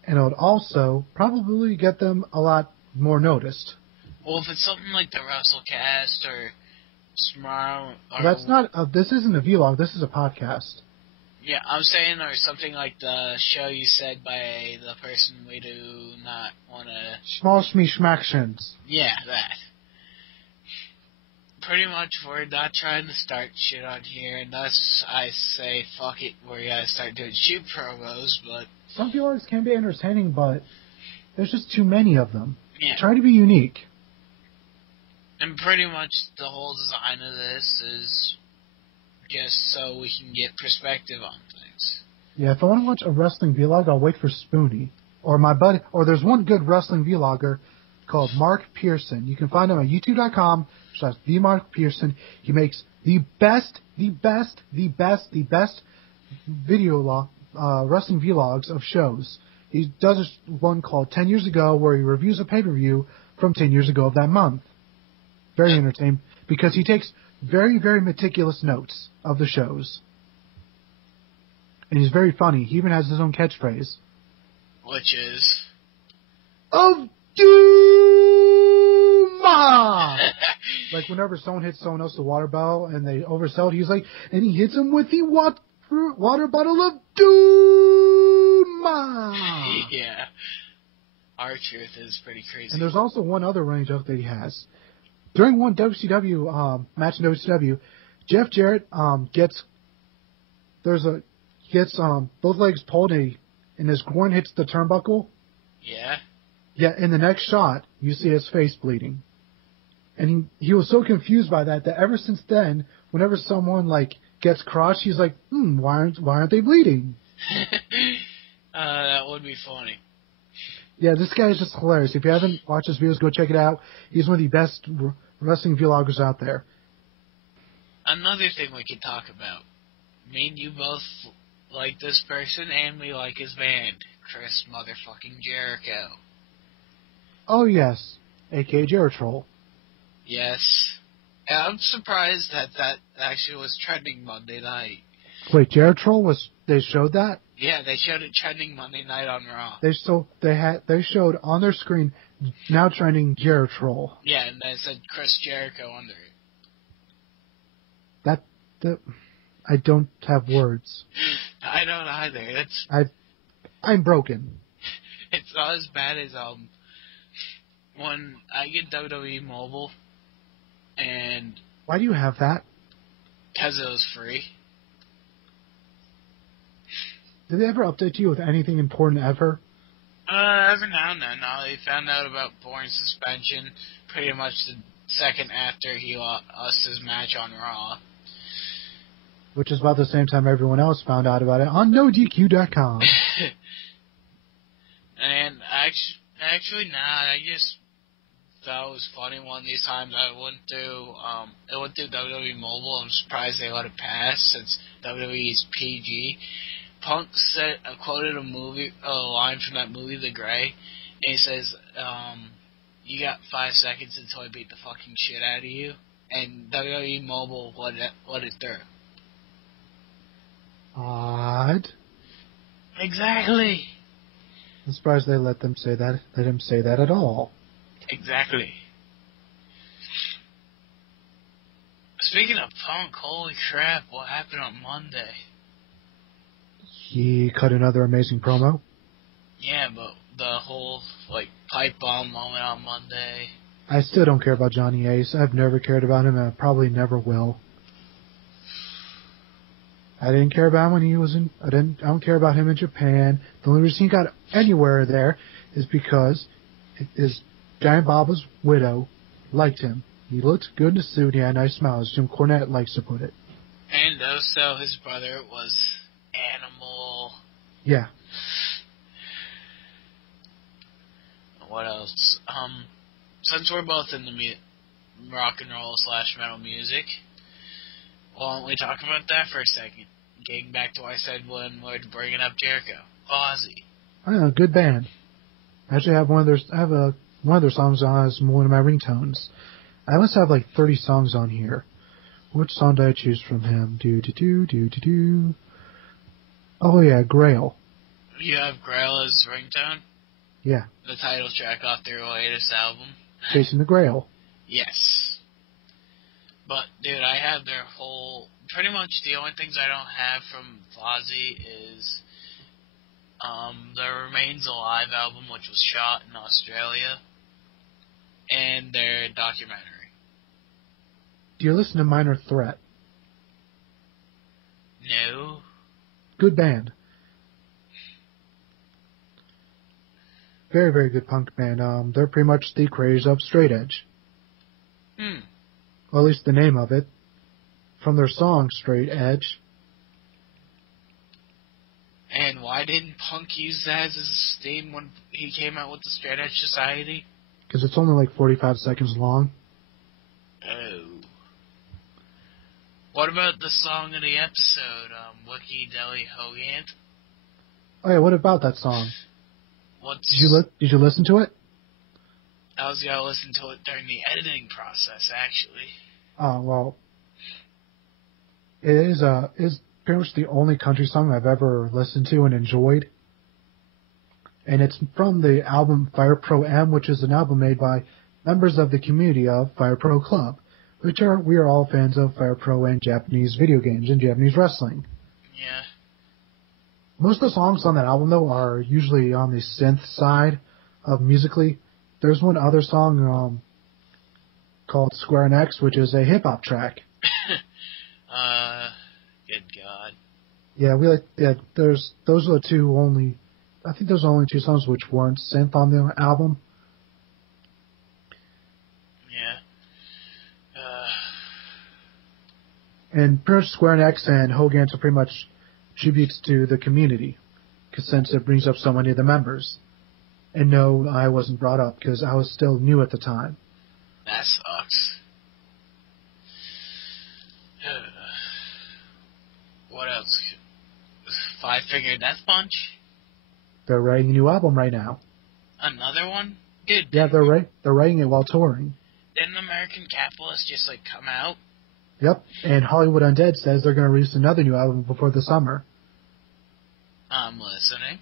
and it would also probably get them a lot more noticed. Well, if it's something like the WrestleCast or Smile, or That's not. This isn't a vlog. This is a podcast. yeah, I'm saying, or something like the show you said by the person we do not want to. Small schmactions. Yeah, that. Pretty much, we're not trying to start shit on here, and thus I say, fuck it, we gotta start doing shoot promos, but Some vlogs can be entertaining, but there's just too many of them. yeah. Try to be unique. And pretty much the whole design of this is just so we can get perspective on things. Yeah, if I want to watch a wrestling vlog, I'll wait for Spoonie. Or my buddy, or there's one good wrestling vlogger called Mark Pearson. You can find him at youtube.com/TheMarkPearson. He makes the best video wrestling vlogs of shows. He does one called 10 Years Ago where he reviews a pay-per-view from 10 years ago of that month. Very entertaining because he takes very, very meticulous notes of the shows. And he's very funny. He even has his own catchphrase. Which is... Of Doom! Like whenever someone hits someone else the water bottle and they oversell it, he's like, and he hits him with the water bottle of Doom! yeah. R-Truth is pretty crazy. And there's also one other running joke that he has. During one WCW match in WCW, Jeff Jarrett gets both legs pulled and his groin hits the turnbuckle. Yeah? Yeah, in the next shot, you see his face bleeding. And he was so confused by that ever since then, whenever someone gets crotched, he's like, why aren't they bleeding? That would be funny. Yeah, this guy is just hilarious. If you haven't watched his videos, go check it out. He's one of the best wrestling vloggers out there. Another thing we could talk about. Me and you both like this person, and we like his band, Chris motherfucking Jericho. Oh, yes. A.K.A. Jeritrol. Yes. And I'm surprised that actually was trending Monday night. Wait, Jeritrol they showed that? Yeah, they showed it trending Monday night on Raw. They showed on their screen now trending Jeritrol. Yeah, and they said Chris Jericho under it. I don't have words. I don't either. I'm broken. It's not as bad as when I get WWE Mobile, and Why do you have that? because it was free. Did they ever update you with anything important ever? Every now and then. Now they found out about Bourne's suspension pretty much the second after he lost his match on Raw. Which is about the same time everyone else found out about it on NoDQ.com. And actually, I just thought it was funny one of these times I went through WWE Mobile. I'm surprised they let it pass since WWE is PG. Punk quoted a line from that movie, The Gray, and he says, "You got 5 seconds until I beat the fucking shit out of you," and WWE Mobile let it through. Odd. Exactly. I'm surprised they let him say that at all. Exactly. Speaking of Punk, holy crap, what happened on Monday? He cut another amazing promo. Yeah, but the whole, pipe bomb moment on Monday. I still don't care about Johnny Ace. I've never cared about him, and I probably never will. I didn't care about him when he was in. I don't care about him in Japan. The only reason he got anywhere there is because his Giant Baba's widow liked him. He looked good in a suit. He had a nice smile, as Jim Cornette likes to put it. And also, his brother was Animal. Yeah. What else? Since we're both in the rock and roll / metal music, why don't we talk about that for a second? Getting back to what I said when we're bringing up Jericho. Ozzy. I don't know, good band. I actually have one of their songs on as one of my ringtones. I must have 30 songs on here. Which song did I choose from him? Do. Oh yeah, Grail. You have Grail as ringtone? Yeah. The title track off their latest album? Chasing the Grail. Yes. But, dude, I have their whole... Pretty much the only things I don't have from Ozzy is the Remains Alive album, which was shot in Australia, and their documentary. Do you listen to Minor Threat? No. Good band. Very, very good punk band. They're pretty much the creators of Straight Edge. Or at least the name of it. From their song, Straight Edge. And why didn't Punk use that as his theme when he came out with the Straight Edge Society? Because it's only 45 seconds long. Oh. What about the song of the episode, Wiki Deli Hogan? Oh yeah, what about that song? Did you listen to it? I was gonna listen to it during the editing process, actually. Oh, well. It is pretty much the only country song I've ever listened to and enjoyed. And it's from the album Fire Pro M, which is an album made by members of the community of Fire Pro Club, we are all fans of Fire Pro and Japanese video games and Japanese wrestling. Yeah. Most of the songs on that album, though, are usually on the synth side of musically. There's one other song called Square Next, which is a hip-hop track. Good God. Yeah, those are the two only, I think those are only two songs which weren't synth on the album. Yeah. And pretty much Square Enix and Hogan's are pretty much tributes to the community, because since it brings up so many of the members. And no, I wasn't brought up because I was still new at the time. That sucks. What else? Five Finger Death Punch? They're writing a new album right now. Another one? Dude. Yeah, they're writing it while touring. Didn't American Capitalist just come out? Yep, and Hollywood Undead says they're going to release another new album before the summer. I'm listening.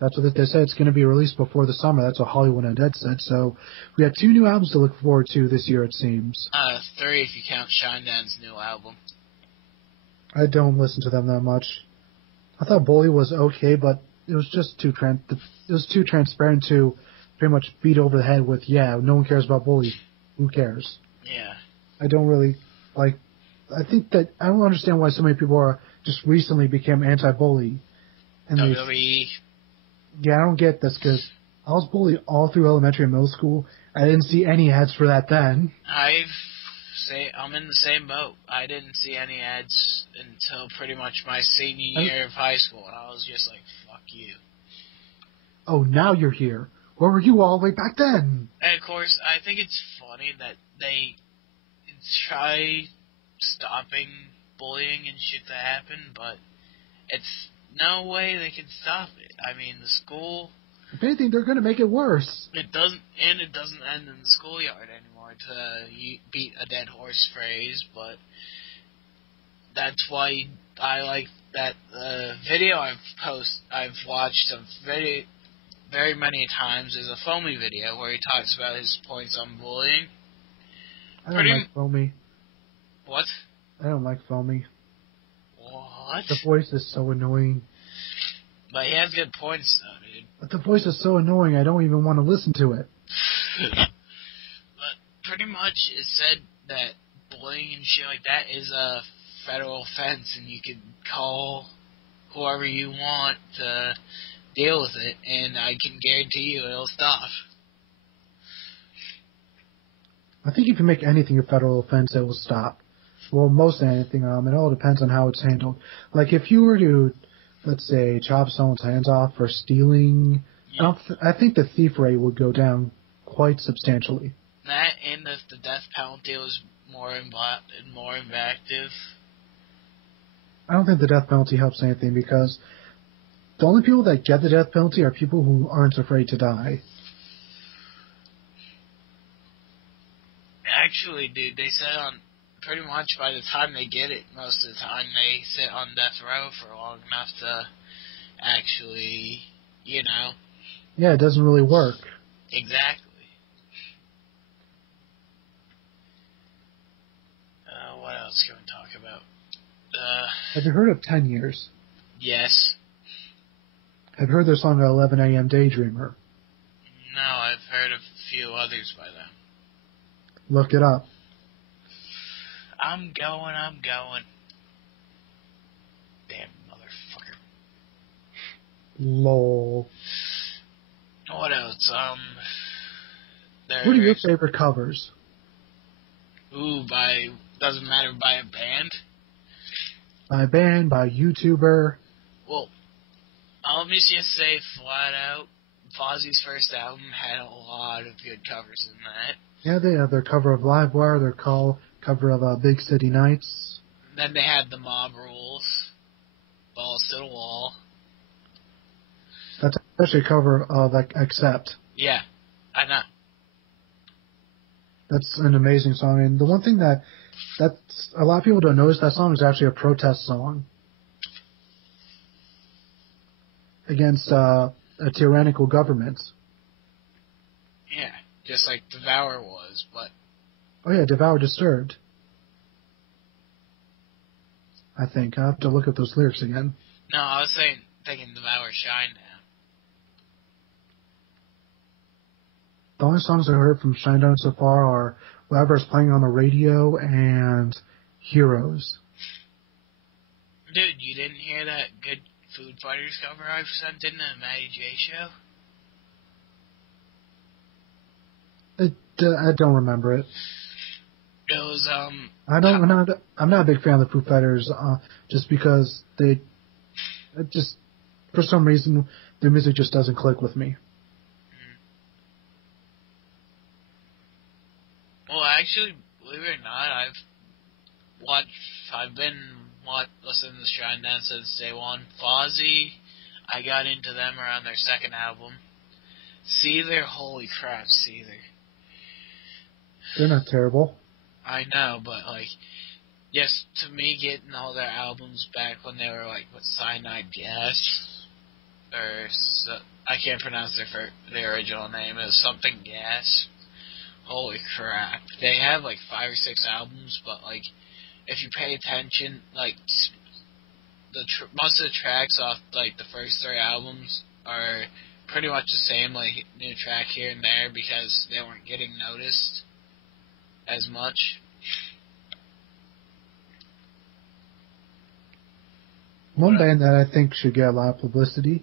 That's what they said. It's going to be released before the summer. That's what Hollywood Undead said. So we have 2 new albums to look forward to this year, it seems. 3 if you count Shinedown's new album. I don't listen to them that much. I thought Bully was okay, but it was just too transparent to pretty much beat over the head with, yeah, no one cares about bullies. Who cares? Yeah. I don't really like. I think that I don't understand why so many people are just recently became anti-bully. And WWE. Yeah, I don't get this because I was bullied all through elementary and middle school. I didn't see any ads for that then. I'm in the same boat. I didn't see any ads until pretty much my senior year of high school, and I was just like, fuck you. Oh, now you're here. Where were you all the way back then? And of course, I think it's funny that they try stopping bullying and shit to happen, but it's no way they can stop it. I mean, the school... If anything, they're going to make it worse. It doesn't end in the schoolyard anymore, to beat a dead horse phrase, but that's why I like that video I've watched very, very many times is a Foamy video where he talks about his points on bullying. I don't like Foamy. What? I don't like Foamy. What? The voice is so annoying. But he has good points, though, dude. But the voice is so annoying, I don't even want to listen to it. But pretty much it's said that bullying and shit like that is a federal offense, and you can call whoever you want to deal with it, and I can guarantee you it'll stop. I think if you make anything a federal offense, it will stop. Well, most anything, it all depends on how it's handled. Like, if you were to, let's say, chop someone's hands off for stealing, yeah. I think the thief rate would go down quite substantially. That, and if the death penalty was more effective. I don't think the death penalty helps anything, because the only people that get the death penalty are people who aren't afraid to die. Actually, dude, they said pretty much by the time they get it, most of the time they sit on death row for long enough to actually, Yeah, it doesn't really work. Exactly. What else can we talk about? Have you heard of 10 Years? Yes. Have you heard their song 11 a.m. Daydreamer? No, I've heard of a few others by them. Look it up. I'm going. Damn motherfucker. Lol. What else? What are your favorite covers? Ooh, doesn't matter, by a band? By a band, by a YouTuber. Well, let me just say flat out, Fozzie's first album had a lot of good covers in that. Yeah, they have their cover of Livewire, their cover of Big City Nights. Then they had the Mob Rules, Balls to the Wall. That's actually a cover of Accept. Yeah, I know. That's an amazing song, and the one thing that's a lot of people don't notice, that song is actually a protest song against a tyrannical government. Yeah, just like Devour was, but... Oh yeah, Devour Disturbed. I think. I'll have to look at those lyrics again. No, I was thinking Devour Shinedown. The only songs I heard from Shinedown so far are whatever's playing on the radio and Heroes. Dude, you didn't hear that good Food Fighters cover I sent in the Matty J show? I don't remember it. It was, I'm not a big fan of the Foo Fighters, just because for some reason, their music just doesn't click with me. Well, actually, believe it or not, I've been listening to Shinedown since day one. Fozzy, I got into them around their second album. Seether, holy crap, Seether. They're not terrible. I know, but just to me, getting all their albums back when they were with Cyanide Gas, I can't pronounce their original name. It was something Gas. Holy crap. They have 5 or 6 albums, but if you pay attention, most of the tracks off like the first 3 albums are pretty much the same, like new track here and there because they weren't getting noticed as much. One band that I think should get a lot of publicity,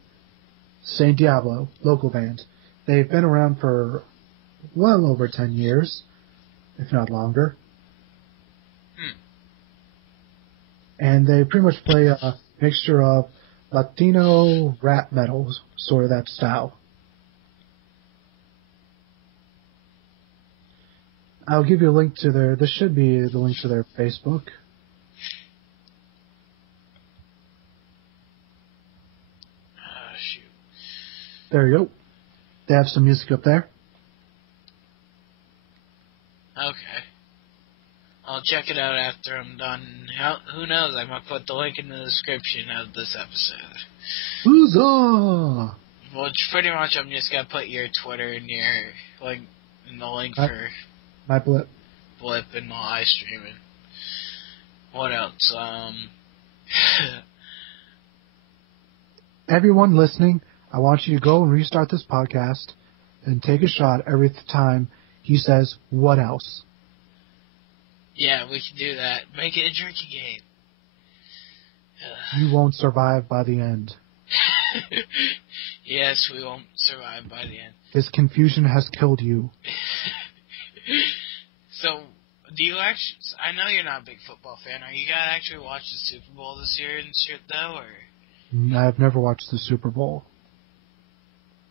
Saint Diablo, local band. They've been around for well over 10 years, if not longer. And they pretty much play a mixture of Latino rap metal, sort of that style. I'll give you a link to this should be the link to their Facebook. Shoot. There you go. They have some music up there. Okay. I'll check it out after I'm done. Who knows? I might put the link in the description of this episode. Huzzah! Well, pretty much I'm just gonna put your Twitter and your link in the link for my Blip and the live streaming. What else? Everyone listening, I want you to go and restart this podcast and take a shot every time he says, "What else?" Yeah, we can do that. Make it a drinking game. You won't survive by the end. Yes, we won't survive by the end. His confusion has killed you. So, do you actually... I know you're not a big football fan. Are you going to actually watch the Super Bowl this year and shit, though, or...? I've never watched the Super Bowl.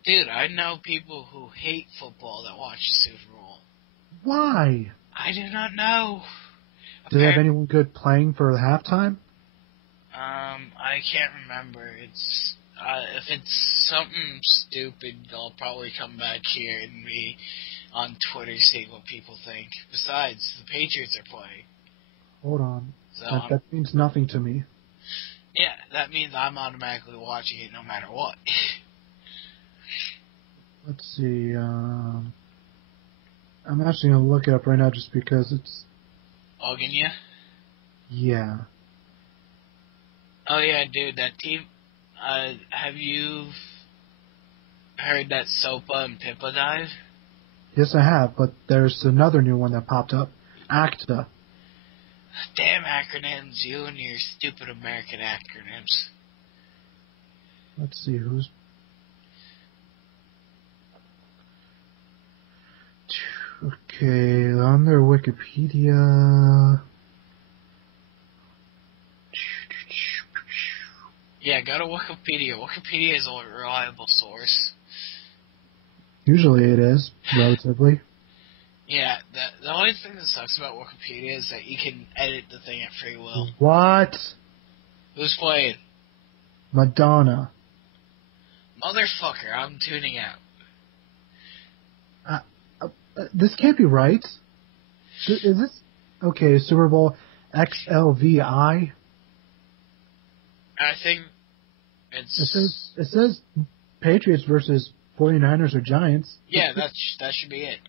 Dude, I know people who hate football that watch the Super Bowl. Why? I do not know. Do they have anyone good playing for the halftime? I can't remember. It's if it's something stupid, they'll probably come back here and be on Twitter see what people think. Besides, the Patriots are playing. Hold on. So that means nothing to me. Yeah, that means I'm automatically watching it no matter what. Let's see. I'm actually going to look it up right now just because it's... Logging you? Yeah. Oh yeah, dude, that team... have you heard that Sopa and Pippa died? Yes, I have, but there's another new one that popped up. ACTA. Damn acronyms, you and your stupid American acronyms. Let's see, who's... Okay, on their Wikipedia... Yeah, go to Wikipedia. Wikipedia is a reliable source. Usually it is, relatively. Yeah, the only thing that sucks about Wikipedia is that you can edit the thing at free will. What? Who's playing? Madonna. Motherfucker, I'm tuning out. This can't be right. Is this... Okay, Super Bowl XLVI? I think it's... It says Patriots versus 49ers or Giants. Yeah, that should be it.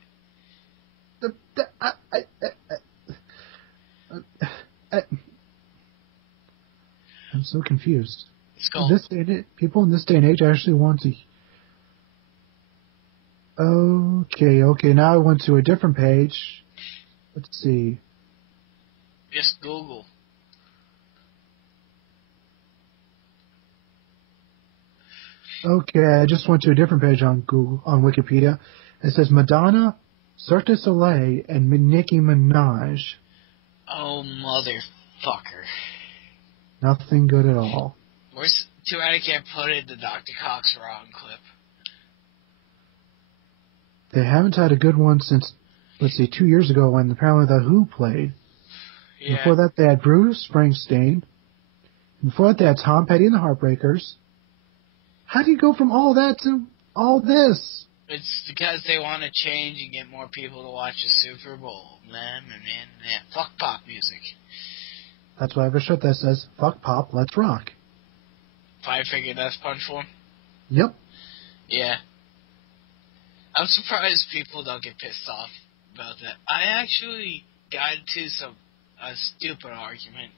I'm so confused. It's called... People in this day and age actually want to... Okay, now I went to a different page. Let's see. Just Google. Okay, I just went to a different page on Wikipedia. It says Madonna, Cirque du Soleil, and Nicki Minaj. Oh, motherfucker. Nothing good at all. Too bad I can't put in the Dr. Cox Wrong clip. They haven't had a good one since, let's see, 2 years ago when apparently The Who played. Yeah. Before that, they had Bruce Springsteen. Before that, they had Tom Petty and the Heartbreakers. How do you go from all that to all this? It's because they want to change and get more people to watch the Super Bowl. Man. Fuck pop music. That's why I have a shirt that says, "Fuck pop, let's rock." 5-figure Death Punch form? Yep. Yeah. I'm surprised people don't get pissed off about that. I actually got into a stupid argument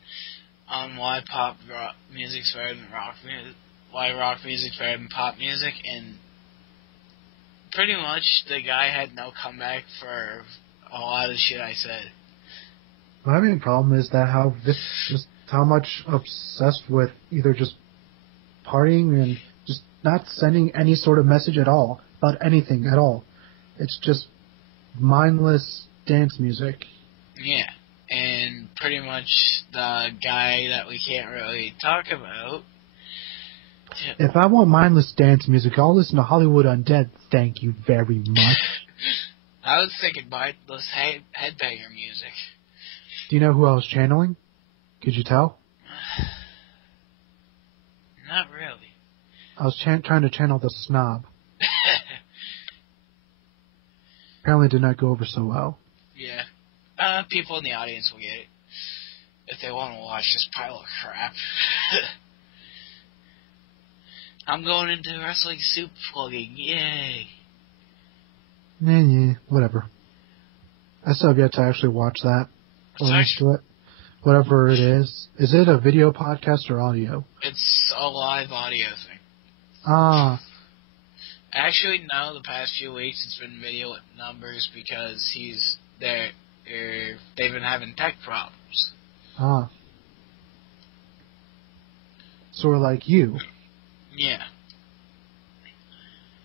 on why pop rock music's better than rock music, why rock music's better than pop music, and pretty much the guy had no comeback for a lot of the shit I said. My main problem is that just how much obsessed with either just partying and just not sending any sort of message at all about anything at all. It's just mindless dance music. Yeah, and pretty much the guy that we can't really talk about. If I want mindless dance music, I'll listen to Hollywood Undead, thank you very much. I was thinking mindless headbanger music. Do you know who I was channeling? Could you tell? Not really. I was trying to channel the Snob. Apparently it did not go over so well. Yeah. People in the audience will get it. If they want to watch this pile of crap. I'm going into wrestling soup plugging. Yay. Yeah, whatever. I still have yet to actually watch that. Or listen to it. Whatever it is. Is it a video podcast or audio? It's a live audio thing. Ah. Actually, no, the past few weeks it's been video numbers because they've been having tech problems. Ah. Sort of like you. Yeah.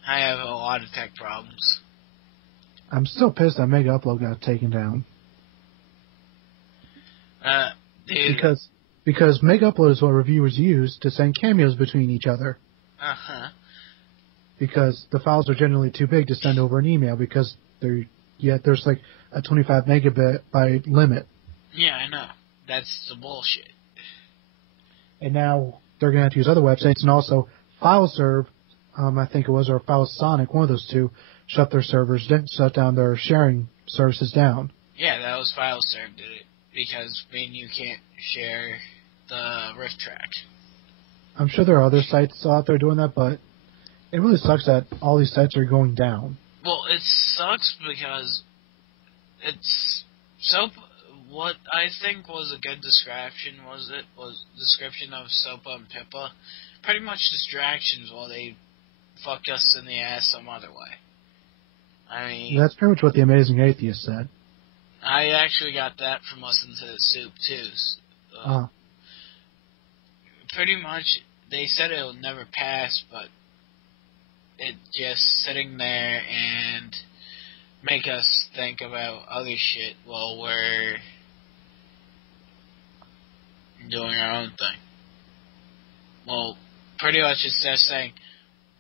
I have a lot of tech problems. I'm still pissed that Mega Upload got taken down. Dude. Because Mega Upload is what reviewers use to send cameos between each other. Uh-huh. Because the files are generally too big to send over an email because there's like a 25 megabyte limit. Yeah, I know. That's the bullshit. And now they're going to have to use other websites, and also FileServe, I think it was, or FileSonic, one of those two, shut down their sharing services down. Yeah, that was FileServe did it, because you can't share the riff track. I'm sure there are other sites out there doing that, but it really sucks that all these sites are going down. Well, it sucks because what I think was a good description was description of Sopa and Pippa. Pretty much distractions while they fuck us in the ass some other way. I mean, that's pretty much what the Amazing Atheist said. I actually got that from listening to the Soup too. Pretty much, they said it'll never pass, but it just sitting there and make us think about other shit while we're doing our own thing. Well, pretty much it's just saying,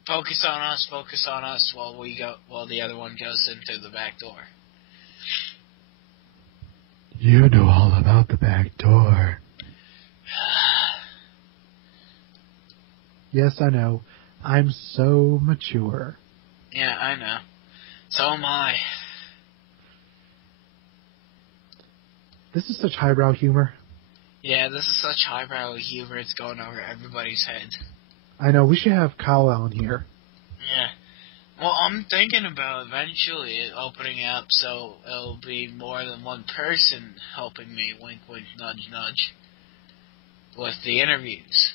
focus on us while the other one goes into the back door. You know all about the back door. Yes, I know. I'm so mature. Yeah, I know. So am I. This is such highbrow humor. Yeah, this is such highbrow humor, it's going over everybody's head. I know, we should have Kyle on here. Yeah. Well, I'm thinking about eventually it opening up so it'll be more than one person helping me, wink, wink, nudge, nudge, with the interviews.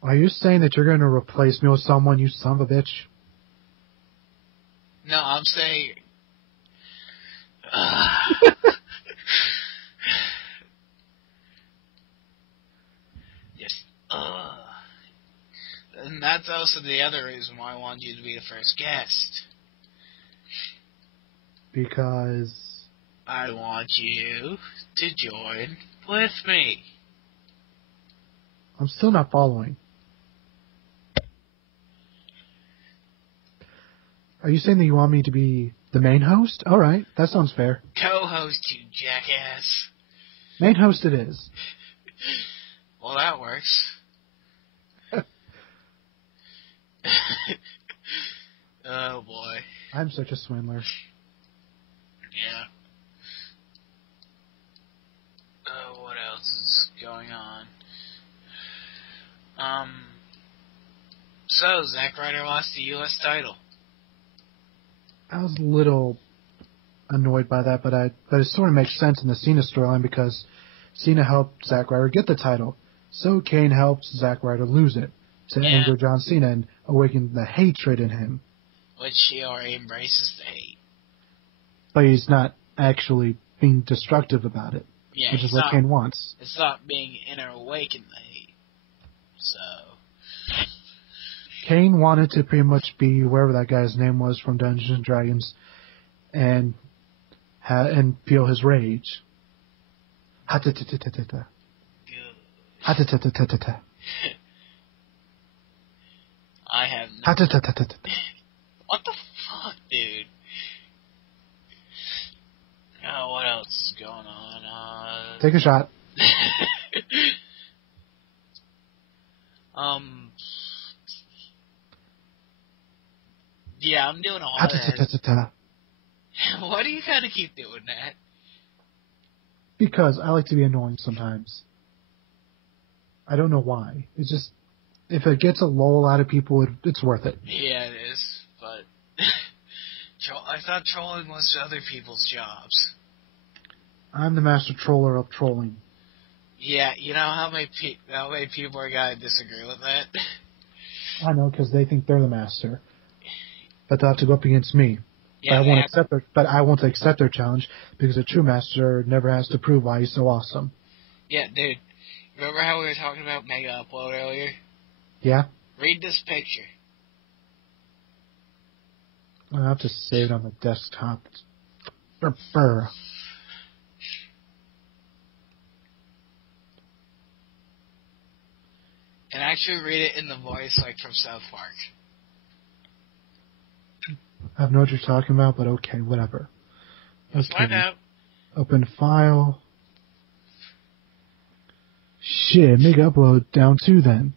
Are you saying that you're going to replace me with someone, you son of a bitch? No, I'm saying... yes. And that's also the other reason why I wanted you to be the first guest. Because... I want you to join with me. I'm still not following. Are you saying that you want me to be the main host? Alright, that sounds fair. Co-host, you jackass. Main host it is. Well, that works. Oh, boy. I'm such a swindler. Yeah. What else is going on? So, Zack Ryder lost the U.S. title. I was a little annoyed by that, but it sort of makes sense in the Cena storyline because Cena helped Zack Ryder get the title, so Kane helps Zack Ryder lose it to Yeah. anger John Cena and awaken the hatred in him. Which he already embraces the hate. But he's not actually being destructive about it, Yeah, which is it's what not, Kane wants. it's not being inner awakened the hate. So, Kane wanted to pretty much be wherever that guy's name was from Dungeons and Dragons, and feel his rage. Ha-ta-ta-ta-ta-ta. Ha-ta-ta-ta-ta-ta. I have no... Ha-ta-ta-ta-ta-ta. What the fuck, dude? Oh, what else is going on? Take a shot. Yeah, I'm doing a lot of that. Ha-ta-ta-ta-ta-ta. Why do you gotta keep doing that? Because I like to be annoying sometimes. I don't know why. It's just, if it gets a lull out of people, it's worth it. Yeah, it is, but I thought trolling was other people's jobs. I'm the master troller of trolling. Yeah, you know how many people are gonna disagree with that? I know, because they think they're the master. But they'll have to go up against me. Yeah, But I won't accept their challenge, because a true master never has to prove why he's so awesome. Yeah, dude. Remember how we were talking about Mega Upload earlier? Yeah? Read this picture. I'll have to save it on the desktop. Brr. And actually read it in the voice like from South Park. I have no what you're talking about, but okay, whatever. Find out. Open file. Shit, make upload down 2 then.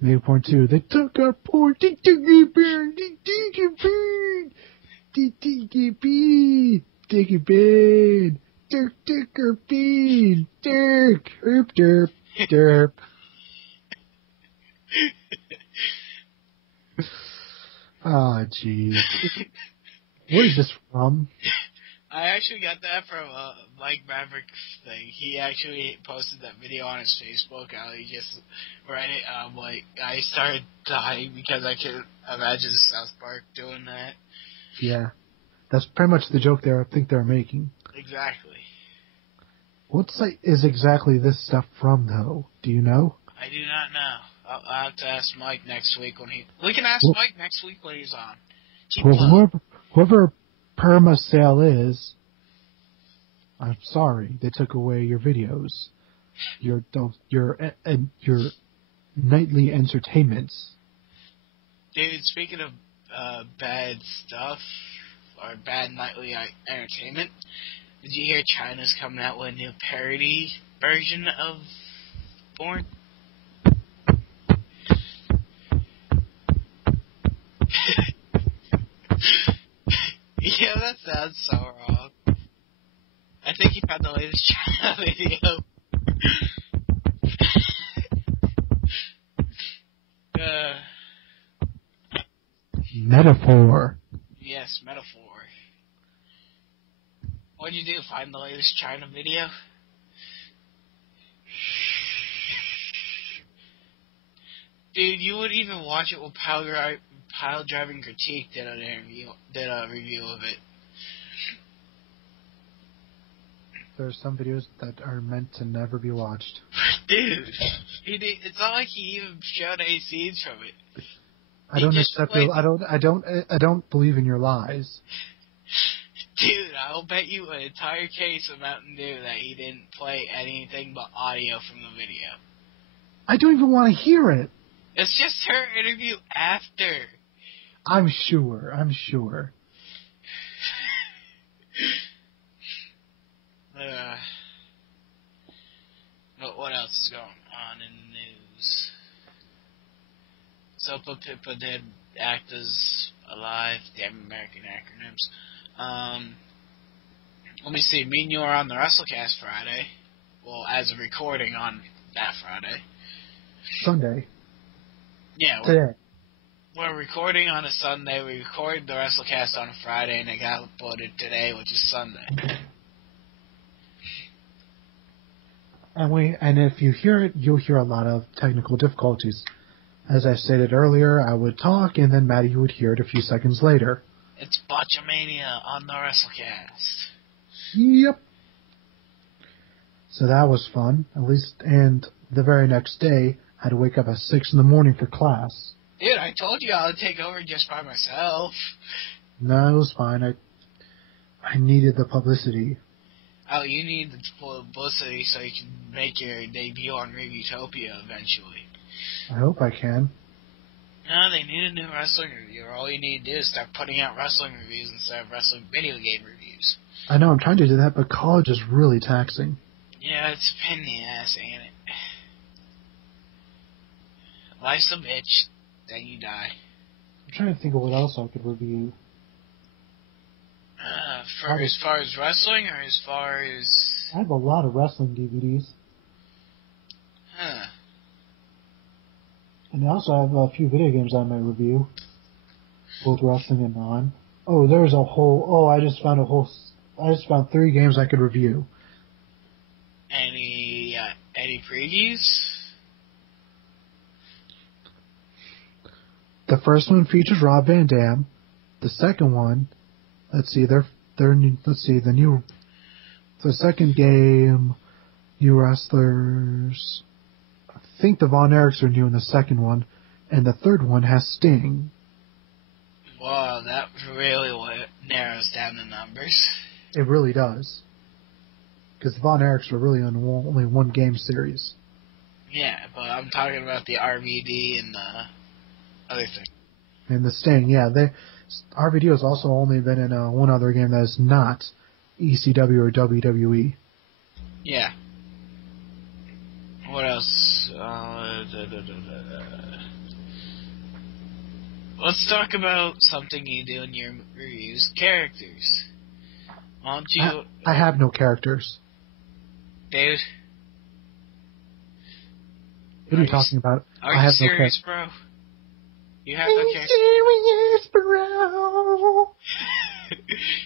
Make point 2. They took our poor They took it bad. Dirk our bean. Dirk. Derp. Ah, jeez. Where is this from? I actually got that from Mike Maverick's thing. He actually posted that video on his Facebook. He just read it. I started dying because I could imagine South Park doing that. Yeah. That's pretty much the joke I think they're making. Exactly. What site is exactly this stuff from, though? Do you know? I do not know. I'll have to ask Mike next week when he... We can ask Mike next week when he's on. Well, whoever Permacell is, I'm sorry, they took away your videos. Your nightly entertainments. Dude, speaking of bad stuff, or bad nightly entertainment, did you hear China's coming out with a new parody version of Born? Yeah, that sounds so wrong. I think you found the latest China video. Metaphor. Yes, metaphor. What'd you do? Find the latest China video? Dude, you wouldn't even watch it when Pile Driving Critique did a review of it. There are some videos that are meant to never be watched. Dude, it's not like he even showed any scenes from it. I don't believe in your lies. Dude, I'll bet you an entire case of Mountain Dew that he didn't play anything but audio from the video. I don't even want to hear it. It's just her interview after. I'm sure. What else is going on in the news? Sopa Pippa did act as alive. Damn American acronyms. Let me see. Me and you are on the WrestleCast Friday. Well, as a recording on that Friday. Sunday. Yeah. Today. We're recording on a Sunday. We recorded the WrestleCast on a Friday, and it got uploaded today, which is Sunday. And if you hear it, you'll hear a lot of technical difficulties. As I stated earlier, I would talk, and then Maddie would hear it a few seconds later. It's Botchamania on the WrestleCast. Yep. So that was fun, at least. And the very next day, I had to wake up at 6 in the morning for class. Dude, I told you I would take over just by myself. No, it was fine. I needed the publicity. Oh, you need the publicity so you can make your debut on Reviewtopia eventually. I hope I can. No, they need a new wrestling reviewer. All you need to do is start putting out wrestling reviews instead of wrestling video game reviews. I know, I'm trying to do that, but college is really taxing. Yeah, it's a pain in the ass, ain't it? Life's a bitch, then you die. I'm trying to think of what else I could review. As far as wrestling, or as far as... I have a lot of wrestling DVDs. Huh. And I also have a few video games I might review. Both wrestling and non. Oh, there's a whole... Oh, I just found 3 games I could review. Any previews? The first one features Rob Van Dam. The second one... the second game, new wrestlers. I think the Von Erichs are new in the second one, and the third one has Sting. Wow, that really narrows down the numbers. It really does. Because the Von Erichs were really on only one game series. Yeah, but I'm talking about the RVD and the other thing. And the Sting, yeah, RVD has also only been in one other game that is not ECW or WWE. Yeah. What else? Let's talk about something you do in your reviews. Characters. Why don't you... I have no characters. Dude? What are you talking about? Are you serious, bro? You have no character? Serious, bro.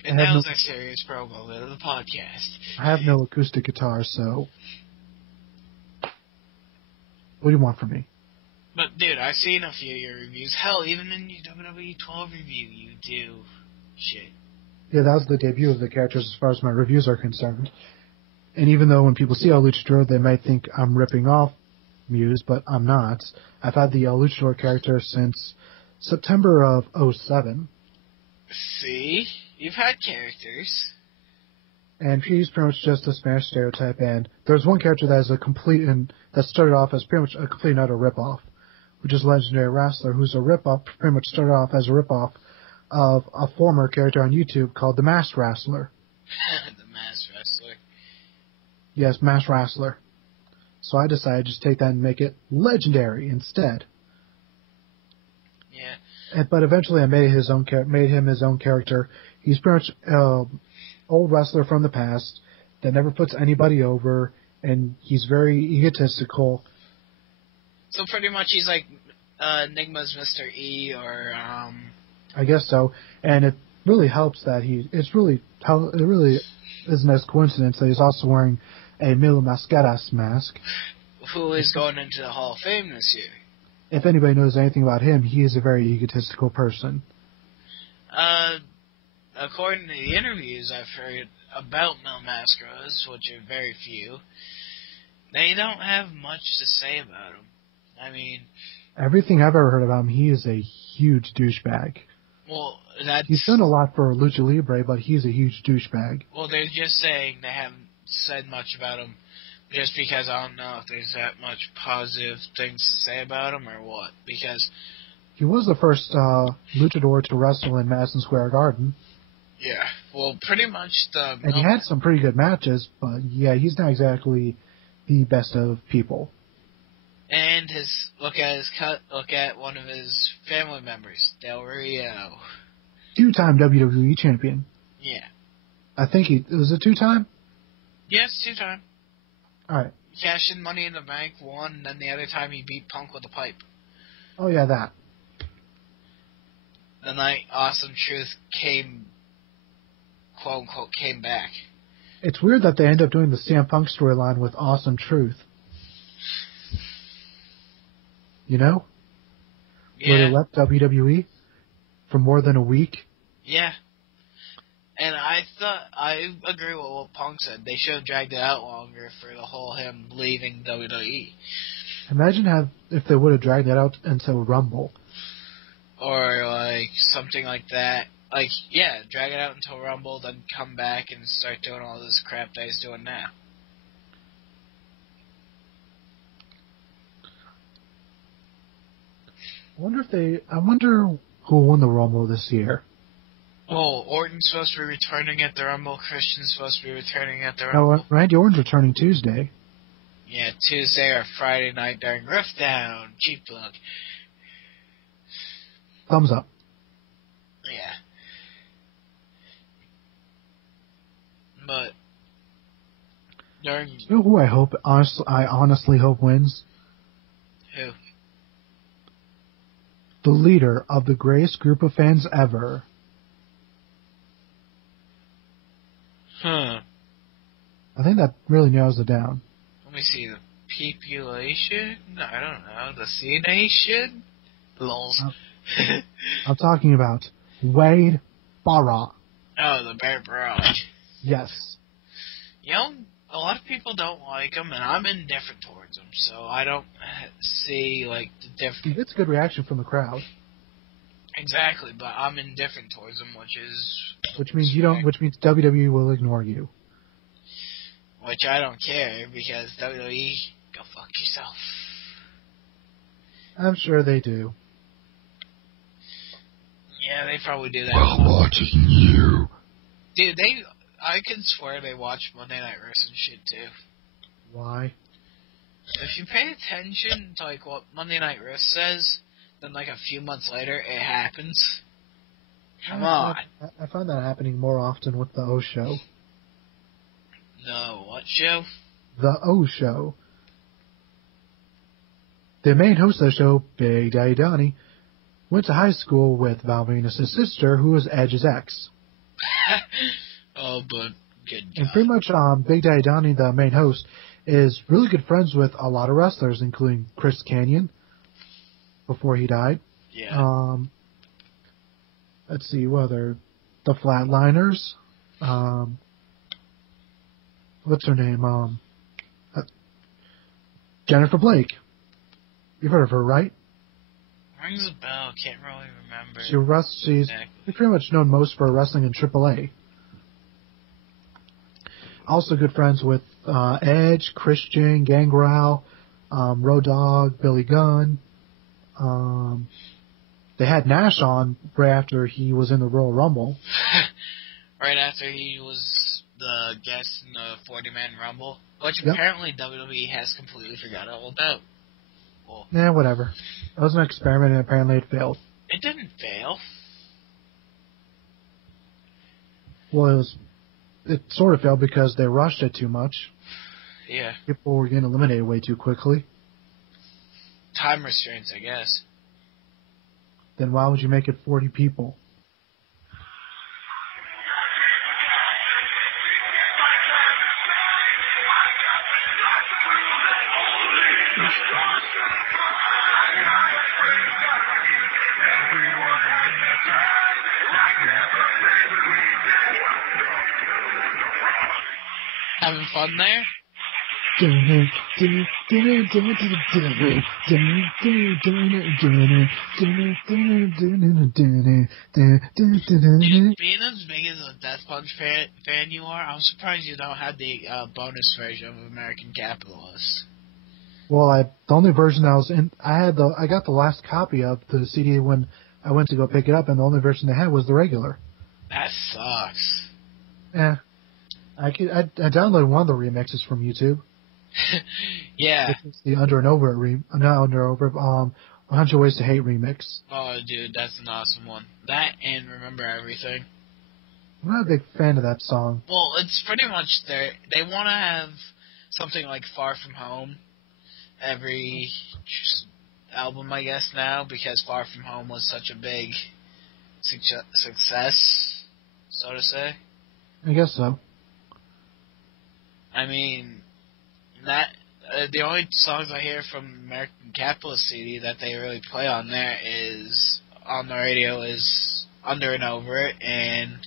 And that was our serious bro moment of the podcast. I have no acoustic guitar, so... What do you want from me? But, dude, I've seen a few of your reviews. Hell, even in your WWE 12 review, you do shit. Yeah, that was the debut of the characters as far as my reviews are concerned. And even though when people see El Luchador, they might think I'm ripping off Muse, but I'm not. I've had the El Luchador character since September of 2007. See? You've had characters. And he's pretty much just a Spanish stereotype, and there's one character that is that started off as pretty much a complete and utter ripoff, which is Legendary Wrestler, who's a ripoff, pretty much started off as a ripoff of a former character on YouTube called the Masked Wrestler. The Masked Wrestler. Yes, Masked Wrestler. So I decided to just take that and make it Legendary instead. Yeah. But eventually I made him his own character. He's pretty much old wrestler from the past that never puts anybody over, and he's very egotistical. So pretty much he's like Enigma's Mr. E, or I guess so. And it really helps that it really isn't as coincidence that he's also wearing a Mil Mascaras mask. Who is going into the Hall of Fame this year. If anybody knows anything about him, he is a very egotistical person. According to the interviews I've heard about Mil Mascaras, which are very few, they don't have much to say about him. I mean... Everything I've ever heard about him, he is a huge douchebag. Well, that's... He's done a lot for Lucha Libre, but he's a huge douchebag. Well, they're just saying they haven't said much about him just because I don't know if there's that much positive things to say about him or what. Because... He was the first luchador to wrestle in Madison Square Garden. Yeah, well, pretty much the... And he had some pretty good matches, but yeah, he's not exactly the best of people. And look at one of his family members, Del Rio. 2-time WWE champion. Yeah. I think was it 2-time? Yes, 2-time. Alright. He cashed in Money in the Bank, won, and then the other time he beat Punk with a pipe. Oh yeah, that. The night Awesome Truth came, quote unquote, came back. It's weird that they end up doing the CM Punk storyline with Awesome Truth. You know? Where Yeah. they left WWE for more than a week. Yeah. And I agree with what Punk said. They should have dragged it out longer for the whole him leaving WWE. Imagine if they would have dragged that out until Rumble. Or, like, something like that. Like, yeah, drag it out until Rumble, then come back and start doing all this crap that he's doing now. I wonder who won the Rumble this year. Well, Orton's supposed to be returning at the Rumble. Christian's supposed to be returning at the No, Rumble. Randy Orton's returning Tuesday. Yeah, Tuesday or Friday night during Riftdown. Cheap look. Thumbs up. Yeah. But during You know who I honestly hope wins? who? The leader of the greatest group of fans ever. Huh. I think that really narrows it down. Let me see the population. I don't know. The C Nation. Lols. I'm talking about Wade Barrett. Oh, the Bear Barrage. Yes. You know, a lot of people don't like him, and I'm indifferent towards him, so I don't see, like, the He difference. gets good reaction from the crowd, Exactly, but I'm indifferent towards him, which means WWE will ignore you. Which I don't care, because WWE, go fuck yourself. I'm sure they do. Yeah, they probably do that. We're watching you. Dude, I can swear they watch Monday Night Wrestling shit too. Why? If you pay attention to like what Monday Night Wrestling says, then like a few months later it happens. Come on. I find that happening more often with the O Show. No, what show? The O Show. The main host of the show, Big Daddy Donnie, went to high school with Val Venus' sister, who was Edge's ex. Oh, but good And God. pretty much Big Daddy Donnie, the main host, is really good friends with a lot of wrestlers, including Chris Kanyon, before he died. Yeah. Let's see, the Flatliners. What's her name? Jennifer Blake. You've heard of her, right? Rings a bell, can't really remember. She's pretty much known most for wrestling in AAA. Also good friends with Edge, Christian, Gangrel, Road Dogg, Billy Gunn. They had Nash on right after he was in the Royal Rumble. Right after he was the guest in the 40-man Rumble, which Yep. apparently WWE has completely forgot all about. Well, Yeah, whatever. It was an experiment and apparently it failed. it didn't fail. Well, it sort of failed because they rushed it too much. Yeah. People were getting eliminated way too quickly. Time restraints, I guess. Then why would you make it 40 people? Having fun there? Being as big as a Death Punch fan you are, I'm surprised you don't have the bonus version of American Capitalist. Well, the only version I was in, I got the last copy of the CD when I went to go pick it up, and the only version they had was the regular. That sucks. Yeah, I downloaded one of the remixes from YouTube. Yeah. It's the Under and Over 100 Ways to Hate remix. Oh, dude, that's an awesome one. That and Remember Everything. I'm not a big fan of that song. Well, it's pretty much they want to have something like Far From Home every album, I guess, now, because Far From Home was such a big success, so to say. I guess so. I mean, that the only songs I hear from American Capitalist CD that they really play on there is on the radio is Under and Over, and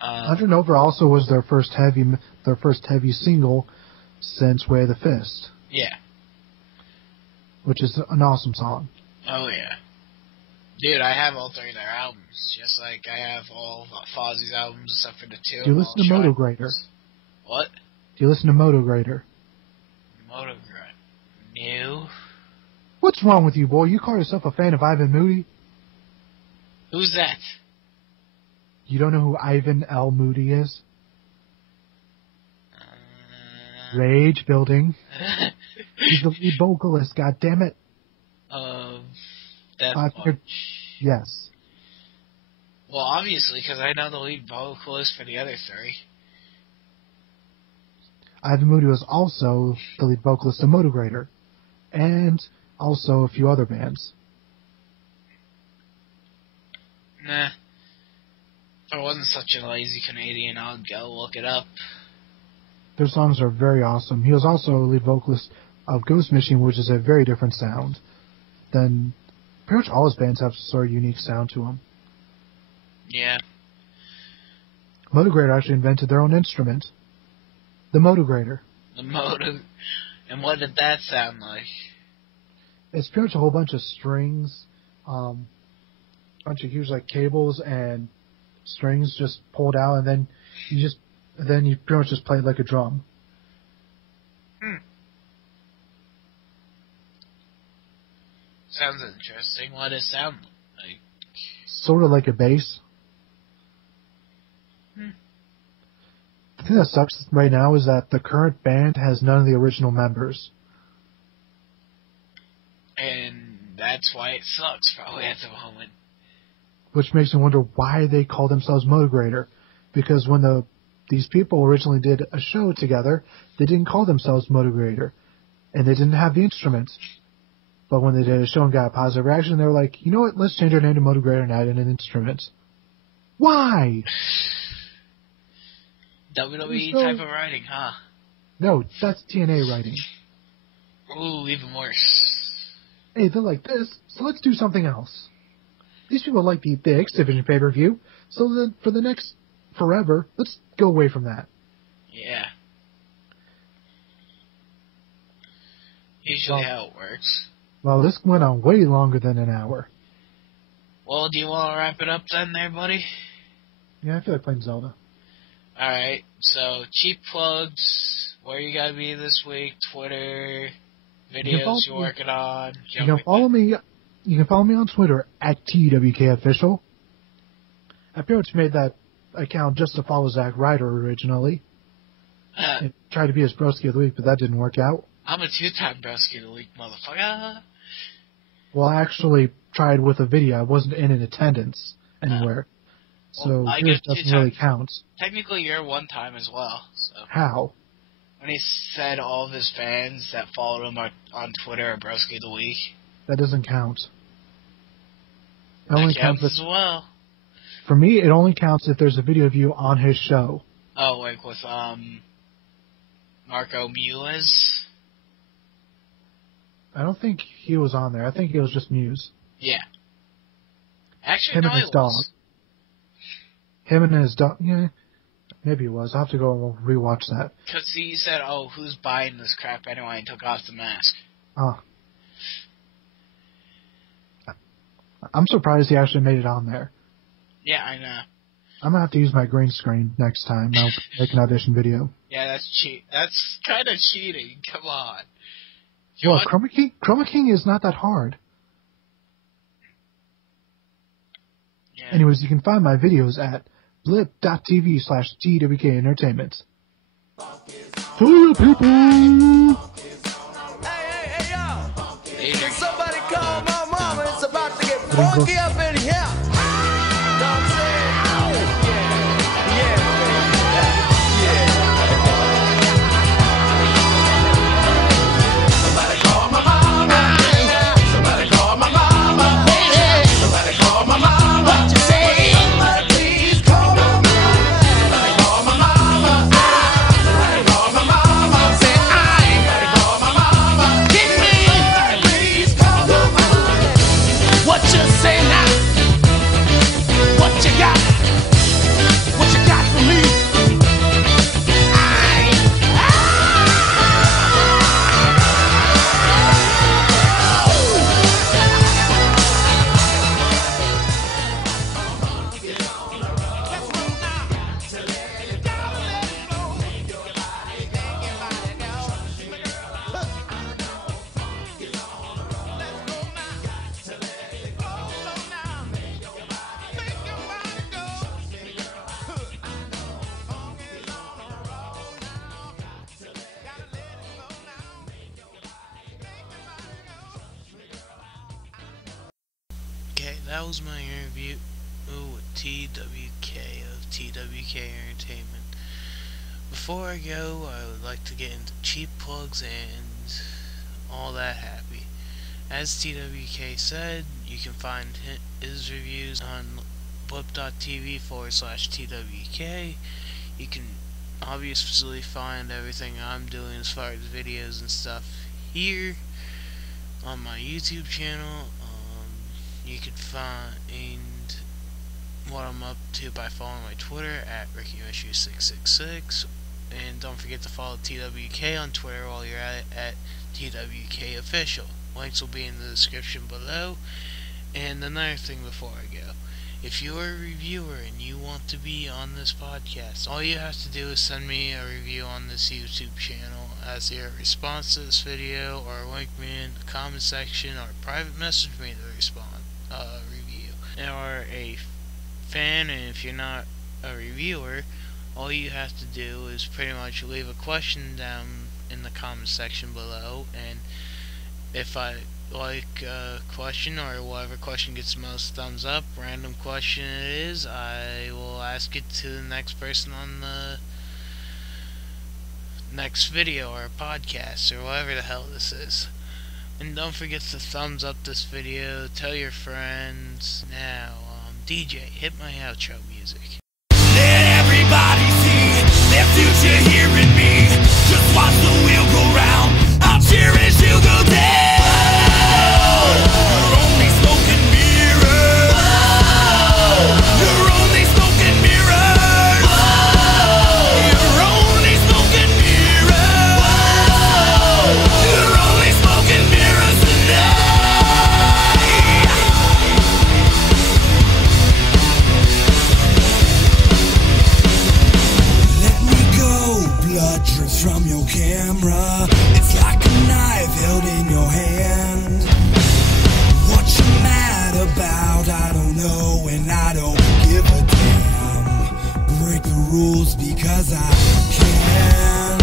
Under and Over also was their first heavy single since Way of the Fist. Yeah. Which is an awesome song. Oh yeah. Dude, I have all 3 of their albums, just like I have all of Fozzie's albums except for the 2. Do you listen to Moto Grader? What? Do you listen to Moto Grader? Moto Grader. No. What's wrong with you, boy? You call yourself a fan of Ivan Moody? Who's that? You don't know who Ivan L. Moody is? Rage Building. He's the lead vocalist, goddammit. Death Punch. Yes. Well, obviously, because I know the lead vocalist for the other 3. Ivan Moody was also the lead vocalist of Moto Grader. And also a few other bands. Nah. If I wasn't such a lazy Canadian, I'd go look it up. Their songs are very awesome. He was also a lead vocalist of Ghost Machine, which is a very different sound than... Pretty much all his bands have sort of unique sound to them. Yeah. Moto Grader actually invented their own instrument. The Moto Grader. The Moto... And what did that sound like? It's pretty much a whole bunch of strings, bunch of huge like cables and strings just pulled out, and then you pretty much just play it like a drum. Sounds interesting. What does it sound like? Sort of like a bass. The thing that sucks right now is that the current band has none of the original members. And that's why it sucks probably at the moment. Which makes me wonder why they call themselves Moto Grader. Because when these people originally did a show together, they didn't call themselves Moto Grader. And they didn't have the instruments. But when they did a show and got a positive reaction, they were like, you know what, let's change our name to Moto Grader and add in an instrument. Why? WWE type of writing, huh? No, that's TNA writing. Ooh, even worse. Hey, they're like this, so let's do something else. These people like the X Division pay-per-view, so then for the next forever, let's go away from that. Yeah. Usually how it works. Well, this went on way longer than an hour. Well, do you want to wrap it up then there, buddy? Yeah, I feel like playing Zelda. Alright, so cheap plugs, where you gotta be this week, Twitter, videos you're working on. You can follow me on Twitter at TWKOfficial. I pretty much made that account just to follow Zack Ryder originally. And tried to be his broski of the week, but that didn't work out. I'm a 2-time broski of the week, motherfucker. Well, I actually tried with a video. I wasn't in attendance anywhere. So yours doesn't really count. Technically, you're 1-time as well. So. How? When he said all of his fans that followed him on Twitter are broski of the week. That doesn't count. It That only counts counts as well. For me, it only counts if there's a video of you on his show. Oh, like with Marco Mewes? I don't think he was on there. I think it was just Muse. Yeah. Actually, Him no, and his it dog. was. Him and his dog. Yeah, maybe it was. I'll have to go and rewatch that. Because he said, oh, who's buying this crap anyway, and took off the mask. Oh. I'm surprised he actually made it on there. Yeah, I know. I'm going to have to use my green screen next time. I'll make an audition video. Yeah, that's cheat. That's kind of cheating. Come on. Well, Chroma King is not that hard. Yeah. Anyways, you can find my videos at blip.tv/TWK Entertainment. To you people! Hey, yo! Hey, Can somebody call my mama? It's about to get funky up in here. Know what I'm saying? Somebody call my mama. Somebody call my mama. Somebody call my mama. What you say? Somebody please call my mama. Somebody call my mama. Somebody call my that was my interview with TWK of TWK Entertainment. Before I go, I would like to get into cheap plugs and all that happy. As TWK said, you can find his reviews on blip.tv/TWK. You can obviously find everything I'm doing as far as videos and stuff here on my YouTube channel. You can find what I'm up to by following my Twitter at RickyMishu666, and don't forget to follow TWK on Twitter while you're at TWK Official. Links will be in the description below. And another thing before I go, if you're a reviewer and you want to be on this podcast, all you have to do is send me a review on this YouTube channel as your response to this video, or link me in the comment section, or private message me the review. Or a fan, and if you're not a reviewer, all you have to do is pretty much leave a question down in the comment section below, and if I like a question, or whatever question gets the most thumbs up, random question it is, I will ask it to the next person on the next video or podcast or whatever the hell this is. And don't forget to thumbs up this video, tell your friends. Now, DJ, hit my outro music. Let everybody see their future here in me. Just watch the wheel go round. I'll cherish you go down. You're only smoke and mirrors. You're only smoke and mirrors. You're only smoke and mirrors. You're only smoke and mirrors tonight. Let me go, blood drips from your camera. It's like a knife held in your hand. What you mad about, I don't know, and I don't give a damn. Break the rules because I can.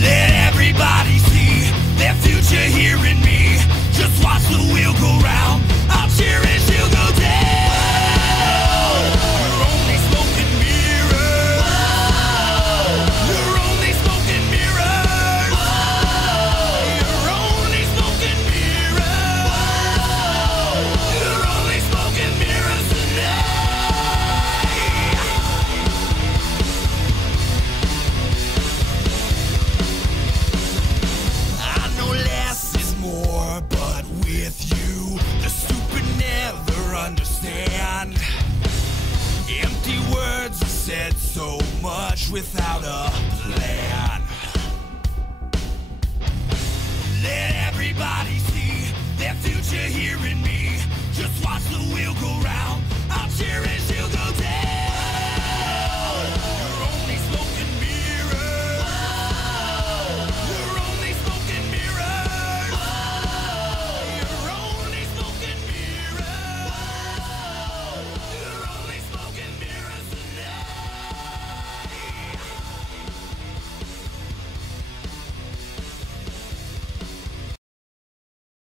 Let everybody see their future here in me. Just watch the wheel go round. I'll cherish you go down. You're only smoke and mirrors. You're only smoke and mirrors. You're only smoke and mirrors. You're only smoke and mirrors tonight. I know less is more, but with you, the stupid never understand. Empty words are said so much without a plan. Let everybody see their future here in me. Just watch the wheel go round. I'll cherish you.